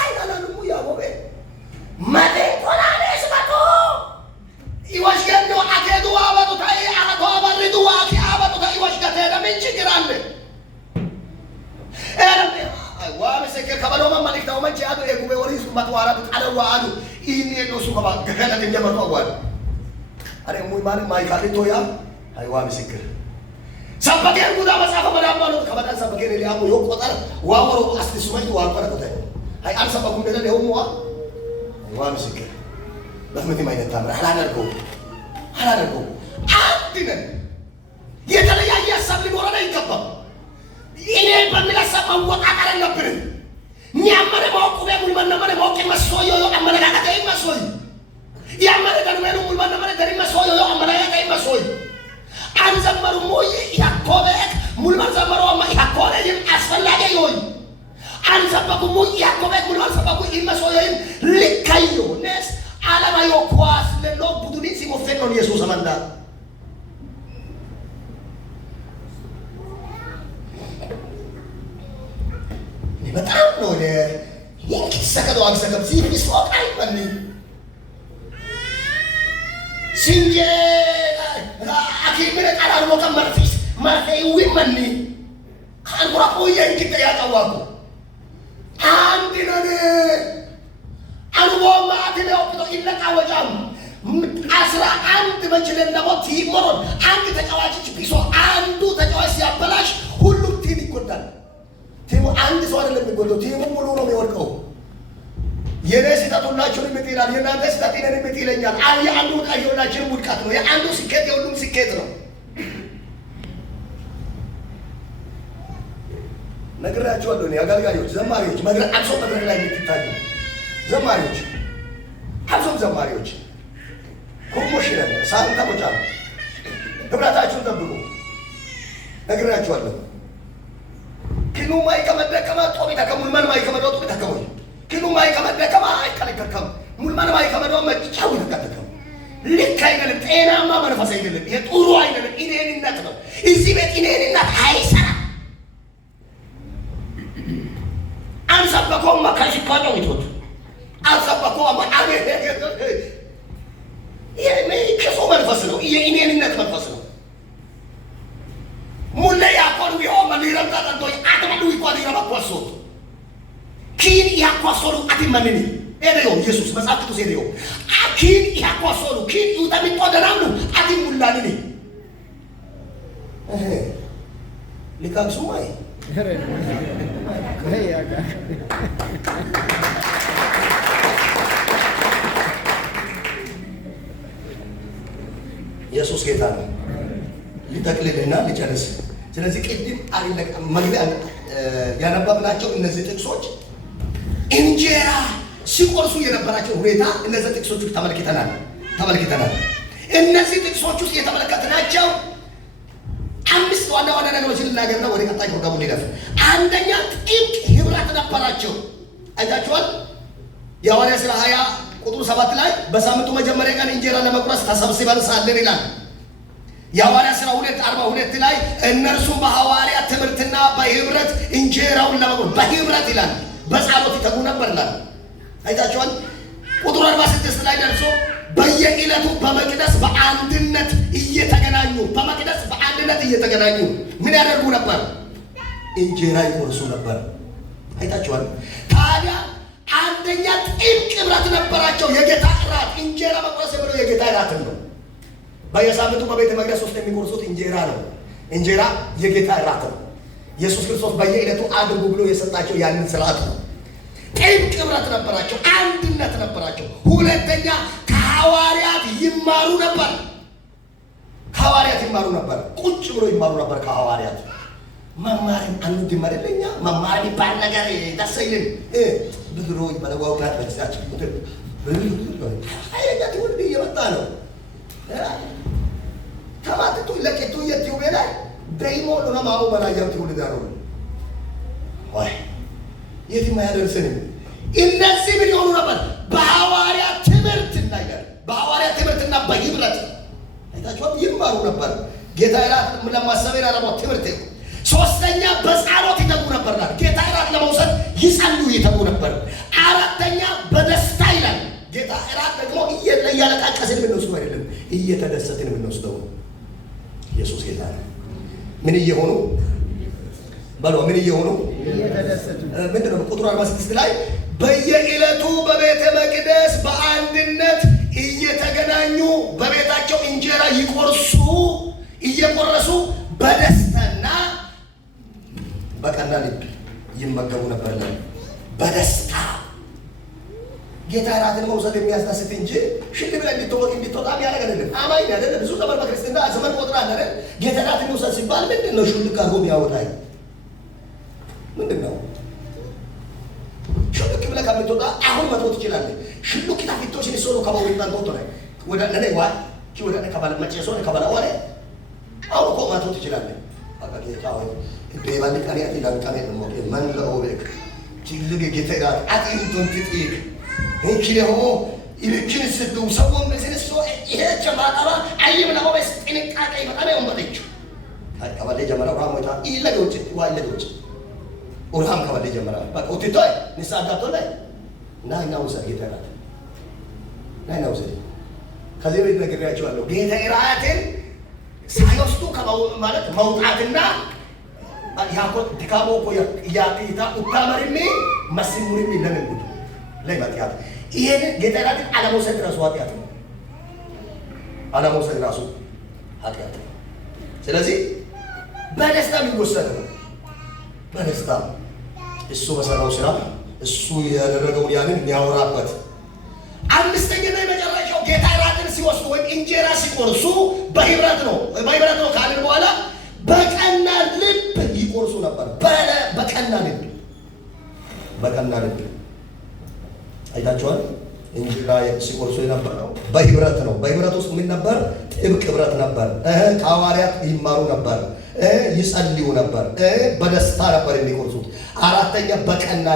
አይ ናናኑ ያጎቤ ማቴ ቶናኔስ ማቶ ይዋሽ ገንዶ አቴዱ አባቱ ታይ አቶ አባሪዱ አኪ አባቱ ታይ ይዋሽ ገተ ለምን ችግር አለ ዋመሰከ ከበለው ማማሊክታው መንጭ ያዱ የጉቤ ወሪሱ ማትዋራቱ ቃለዋ አሉ ይሄን የዶሱ ከባ ገከለ እንደመጣ ዋል አሬ ሙይ ማለት ማይካሊቶ ያ አይ ዋመሰከ ሰበከን ጉዳ መጻፈ መዳማሉ ከበዳን ሰበከን ሊያሙ ይቆጣር ዋወሩ አስልሱመኝ ዋቆረ ተተ አይ አልሰበኩም እንደለ ይሁንዋ ዋመሰከ በህመት ማይነት ታምራ አላደርገው አንድነን የተለያየ ሀሳብ ሊኖረን አይገባም። ይሄ በሚለሰብ መወቃቀር የለብንም። የሚያመነ ማወቁ ሙልመነመነ ማወቅ መስሎዮ አመለካከት መስሎይ ያመነ ደርመኑ ሙልመነመነ ደሪ መስሎዮ አመለካከት መስሎይ አንዘመሩ ሞይ ያኮበክ ሙልመን ዘመሩ ማ ያኮለ ይም አስፈላጊ ይሆን አንዘበኩ ሞይ ያኮበክ ሙልመን ሰበኩ ይመስሎዮ ልካዩ ነስ አለማዮ ኳስ ለሎ ቡዱኒ ሲሞፈን ነው ኢየሱስ አመንዳ በጣም ነው ይንኪ ሰከዶ አክሰከም ሲፊስ ወቃይ ማን ሲንጀ አኪምረ ቃላሉ ከመርፊስ ማፈይ ወይማን አንጉራ ቆየ እንኪ ያጣዋቁ አንድ ነው አንቦማ አትለው ቁጦ ይለቃ ወጫም 11 በችለን ደግሞ ቲሞሮን አንድ ተጫዋች ቢሶ አንዱ ተጫዋች ሲያበላሽ ሁሉም ቲም ይጎዳል። ቲሙ አንድ ሰው አይደለም የሚጎዳው፣ ቲሙ ሙሉ ነው የሚወድቀው። የኔ ስህተት ሁላችሁንም ይጥላል፣ የናንተ ስህተት እኔንም ይጥለኛል። የአንዱ ውድቀት የሁላችንም ውድቀት ነው። የአንዱ ስኬት የሁሉም ስኬት ነው። ነግራችኋለሁ። እኔ አገልጋዮች፣ ዘማሪዎች አንሶ መድረክ ላይ የምትታዩ ዘማሪዎች፣ አንሶም ዘማሪዎች ኩርሙሽ ነን ሳንታ ቁጫ ህብረታችሁን ጠብቁ። ነግራችኋለሁ። ኪኑ ማይ ከመደከማ ጦቢ ተከሙል ማን ማይ ከመደው ጦቢ ተከሙል ኪኑ ማይ ከመደከማ አይከለከም ሙል ማን ማይ ከመደው መጫው ተከተከም ልክ አይደለም። ጤናማ መንፈስ አይደለም። ይሄ ጥሩ አይደለም። ኢኔንነት ነው። እዚህ ቤት ኢኔንነት አይሰራ አንሰበኮማ ከሽኳው ይቶት አንሰበኮማ አቤት ይሄ ከሶ መንፈስ ነው። የኢኔንነት መንፈስ ነው። ሙለ ያቆሉ ቢሆን ማሊረምታ ተንቶይ አትመዱ ይቆል ይረባቆሶ ኪን ያቆሶሉ አትመንኒ ኤደዮ ኢየሱስ መጽሐፍ ቅዱስ ኤደዮ አኪን ያቆሶሉ ኪን ዩታሚቆ ደናሉ አትሙላኒ ይካክሱማይ ኢየሱስ ጌታ ነው። ሊጠቅልልና ሊጨርስ። ስለዚህ ቅድም መግቢያ ያነበብናቸው እነዚህ ጥቅሶች እንጀራ ሲቆርሱ የነበራቸው ሁኔታ እነዚህ ጥቅሶች ተመልክተናል። እነዚህ ጥቅሶች ውስጥ የተመለከትናቸው አምስት ዋና ዋና ነገሮችን ልናገርና ወደ ቀጣይ ፕሮግራሙ ሊደፍ። አንደኛ ጥብቅ ህብረት ነበራቸው። አይታችኋል። የሐዋርያት ሥራ 20 ቁጥር 7 ላይ በሳምንቱ መጀመሪያ ቀን እንጀራ ለመቁረስ ተሰብስበን ሳለን ይላል። የሐዋርያት ሥራ 2:42 ላይ እነርሱም በሐዋርያት ትምህርትና በህብረት እንጀራውን ለመቁረስ በህብረት ይላል በጸሎት ይተጉ ነበር ይላል። አይታችኋል። ቁጥር 46 ላይ ደርሶ በየዕለቱ በመቅደስ በአንድነት እየተገናኙ ምን ያደርጉ ነበር? እንጀራ ይቆርሱ ነበር። አይታችኋል። ታዲያ አንደኛ ጥብቅ ህብረት ነበራቸው። የጌታ እራት እንጀራ መቁረስ የሆነው የጌታ እራት ነው። በየሳምንቱ በቤተ መቅደስ ውስጥ የሚቆርሱት እንጀራ ነው። እንጀራ የጌታ እራት ነው። ኢየሱስ ክርስቶስ በየዕለቱ አድርጉ ብሎ የሰጣቸው ያንን ስርዓት ነው። ጥብቅ ህብረት ነበራቸው። አንድነት ነበራቸው። ሁለተኛ ከሐዋርያት ይማሩ ነበር። ቁጭ ብሎ ይማሩ ነበር ከሐዋርያት። መማርን አንድ ይመረለኛ መማር ይባል ነገር ደስ አይልም። ብድሮ ይበለዋው ጋር በዛች ቁጥር አይያት ወልድ እየመጣ ነው። ተማጥቶ ለቀቱ የቲው በላይ ደይሞ ለማው በላያም ትውልድ ያለው ወይ የትም አያደርስንም። እነዚህ ምን ይሆኑ ነበር? በሐዋርያት ትምህርትና በህብረት አይታችኋል ይማሩ ነበር። ጌታ እራት ለማሰበና ለሞት ትምህርት። ሶስተኛ በጸሎት ይተጉ ነበር። ጌታ እራት ለመውሰድ ይጸልዩ ይተጉ ነበር። አራተኛ በደስታ ይላል። ጌታ እራት ደግሞ እያለቃቀስን የምንወስደው አይደለም፣ እየተደሰትን የምንወስደው። ኢየሱስ ጌታ ነው። ምን እየሆኑ እየተደሰቱ ምንድነው? ቁጥር 46 ላይ በየዕለቱ በቤተ መቅደስ በአንድነት እየተገናኙ በቤታቸው እንጀራ እየቆረሱ በደስታና በቀና ልብ ይመገቡ ነበር። በደስታ ጌታ እራትን መውሰድ የሚያስደስት እንጂ ሽል ብለህ እንድትወጣ ያደርግ አይደለም። አማኝ አይደለም። ብዙ ዘመን በክርስትና ዘመን ቆጥራለህ አይደል? ጌታ እራትን መውሰድ ሲባል ምንድን ነው? ሹልክ አድርጎ የሚያወጣኝ ምንድን ነው? ሹልክ ብለህ ከምትወጣ አሁን መተው ትችላለህ። ሽሉክ ታፊቶች ሊሶሩ ከበውጣን ወጥቶ ነው ወደ ለኔ ዋ ወደ እኔ ከባለ መጨሶ ከበላ ወለ አሁን እኮ መተው ትችላለህ። አባጌታ ወይ በባል ቀሪያት ይላልቃኔ ነው ማን ለኦሬክ ትልቅ ጌታ እራት አጥንቱን ትጥቅ እንኪለው ይልክን ስዱ ሰውን በሰነሶ ይሄ ጀማጣራ አይብና ወበስ ጥንቃቄ በጣም ያውመደች አቀባለ ጀመራ ራሞታ ይለዶች ዋይለዶች ኦርሃም ከበለ ጀመራ በቃ ወጥቶይ ንሳዳቶ ላይ ናይናው ዘ ጌታ እራት ናይናው ዘ ከዚህ ቤት ነግሬያቸዋለሁ። ጌታ እራትን ሳይወስዱ ማለት መውጣትና ያቆት ድካሞ እኮ ያቂታ ኡታመሪሚ መስሙሪሚ ለምን ጉድ ላይ ማጥያት ይሄን ጌታ እራትን አለመውሰድ ራሱ ኃጢአት ነው። አለመውሰድ ራሱ ኃጢአት ነው። ስለዚህ በደስታ የሚወሰድ ነው። በደስታ እሱ በሰራው ስራ እሱ ያደረገውን ያንን የሚያወራበት። አምስተኛና የመጨረሻው ጌታ እራትን ሲወስዱ ወይም እንጀራ ሲቆርሱ በህብረት ነው ካልን በኋላ በቀና ልብ ይቆርሱ ነበር። በቀና ልብ አይታችኋል። እንጀራ ሲቆርሱ የነበረው በህብረት ነው። በህብረት ውስጥ ምን ነበር? ጥብቅ ህብረት ነበር። ከሐዋርያት ይማሩ ነበር፣ ይጸልዩ ነበር፣ በደስታ ነበር የሚቆርሱት። አራተኛ በቀና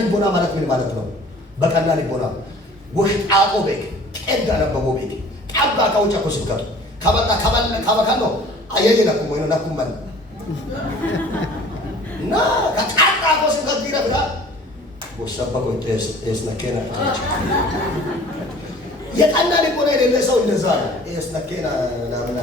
ልቦና ማለት ምን ማለት ነው? በቀና ልቦና ወሽጣቆ ቤክ ቀዳ ነበው ቤክ ቀባ ካውጫ ኮስከቱ ከበጣ ከበካሎ አየየናኩ ወይ ነው ናኩማን እና ከቃጣ ኮስከቱ ይረዳ ወሰባኮ እስነከና የቀና ልቦና የሌለ ሰው እንደዛ ነው። እስነከና ናምና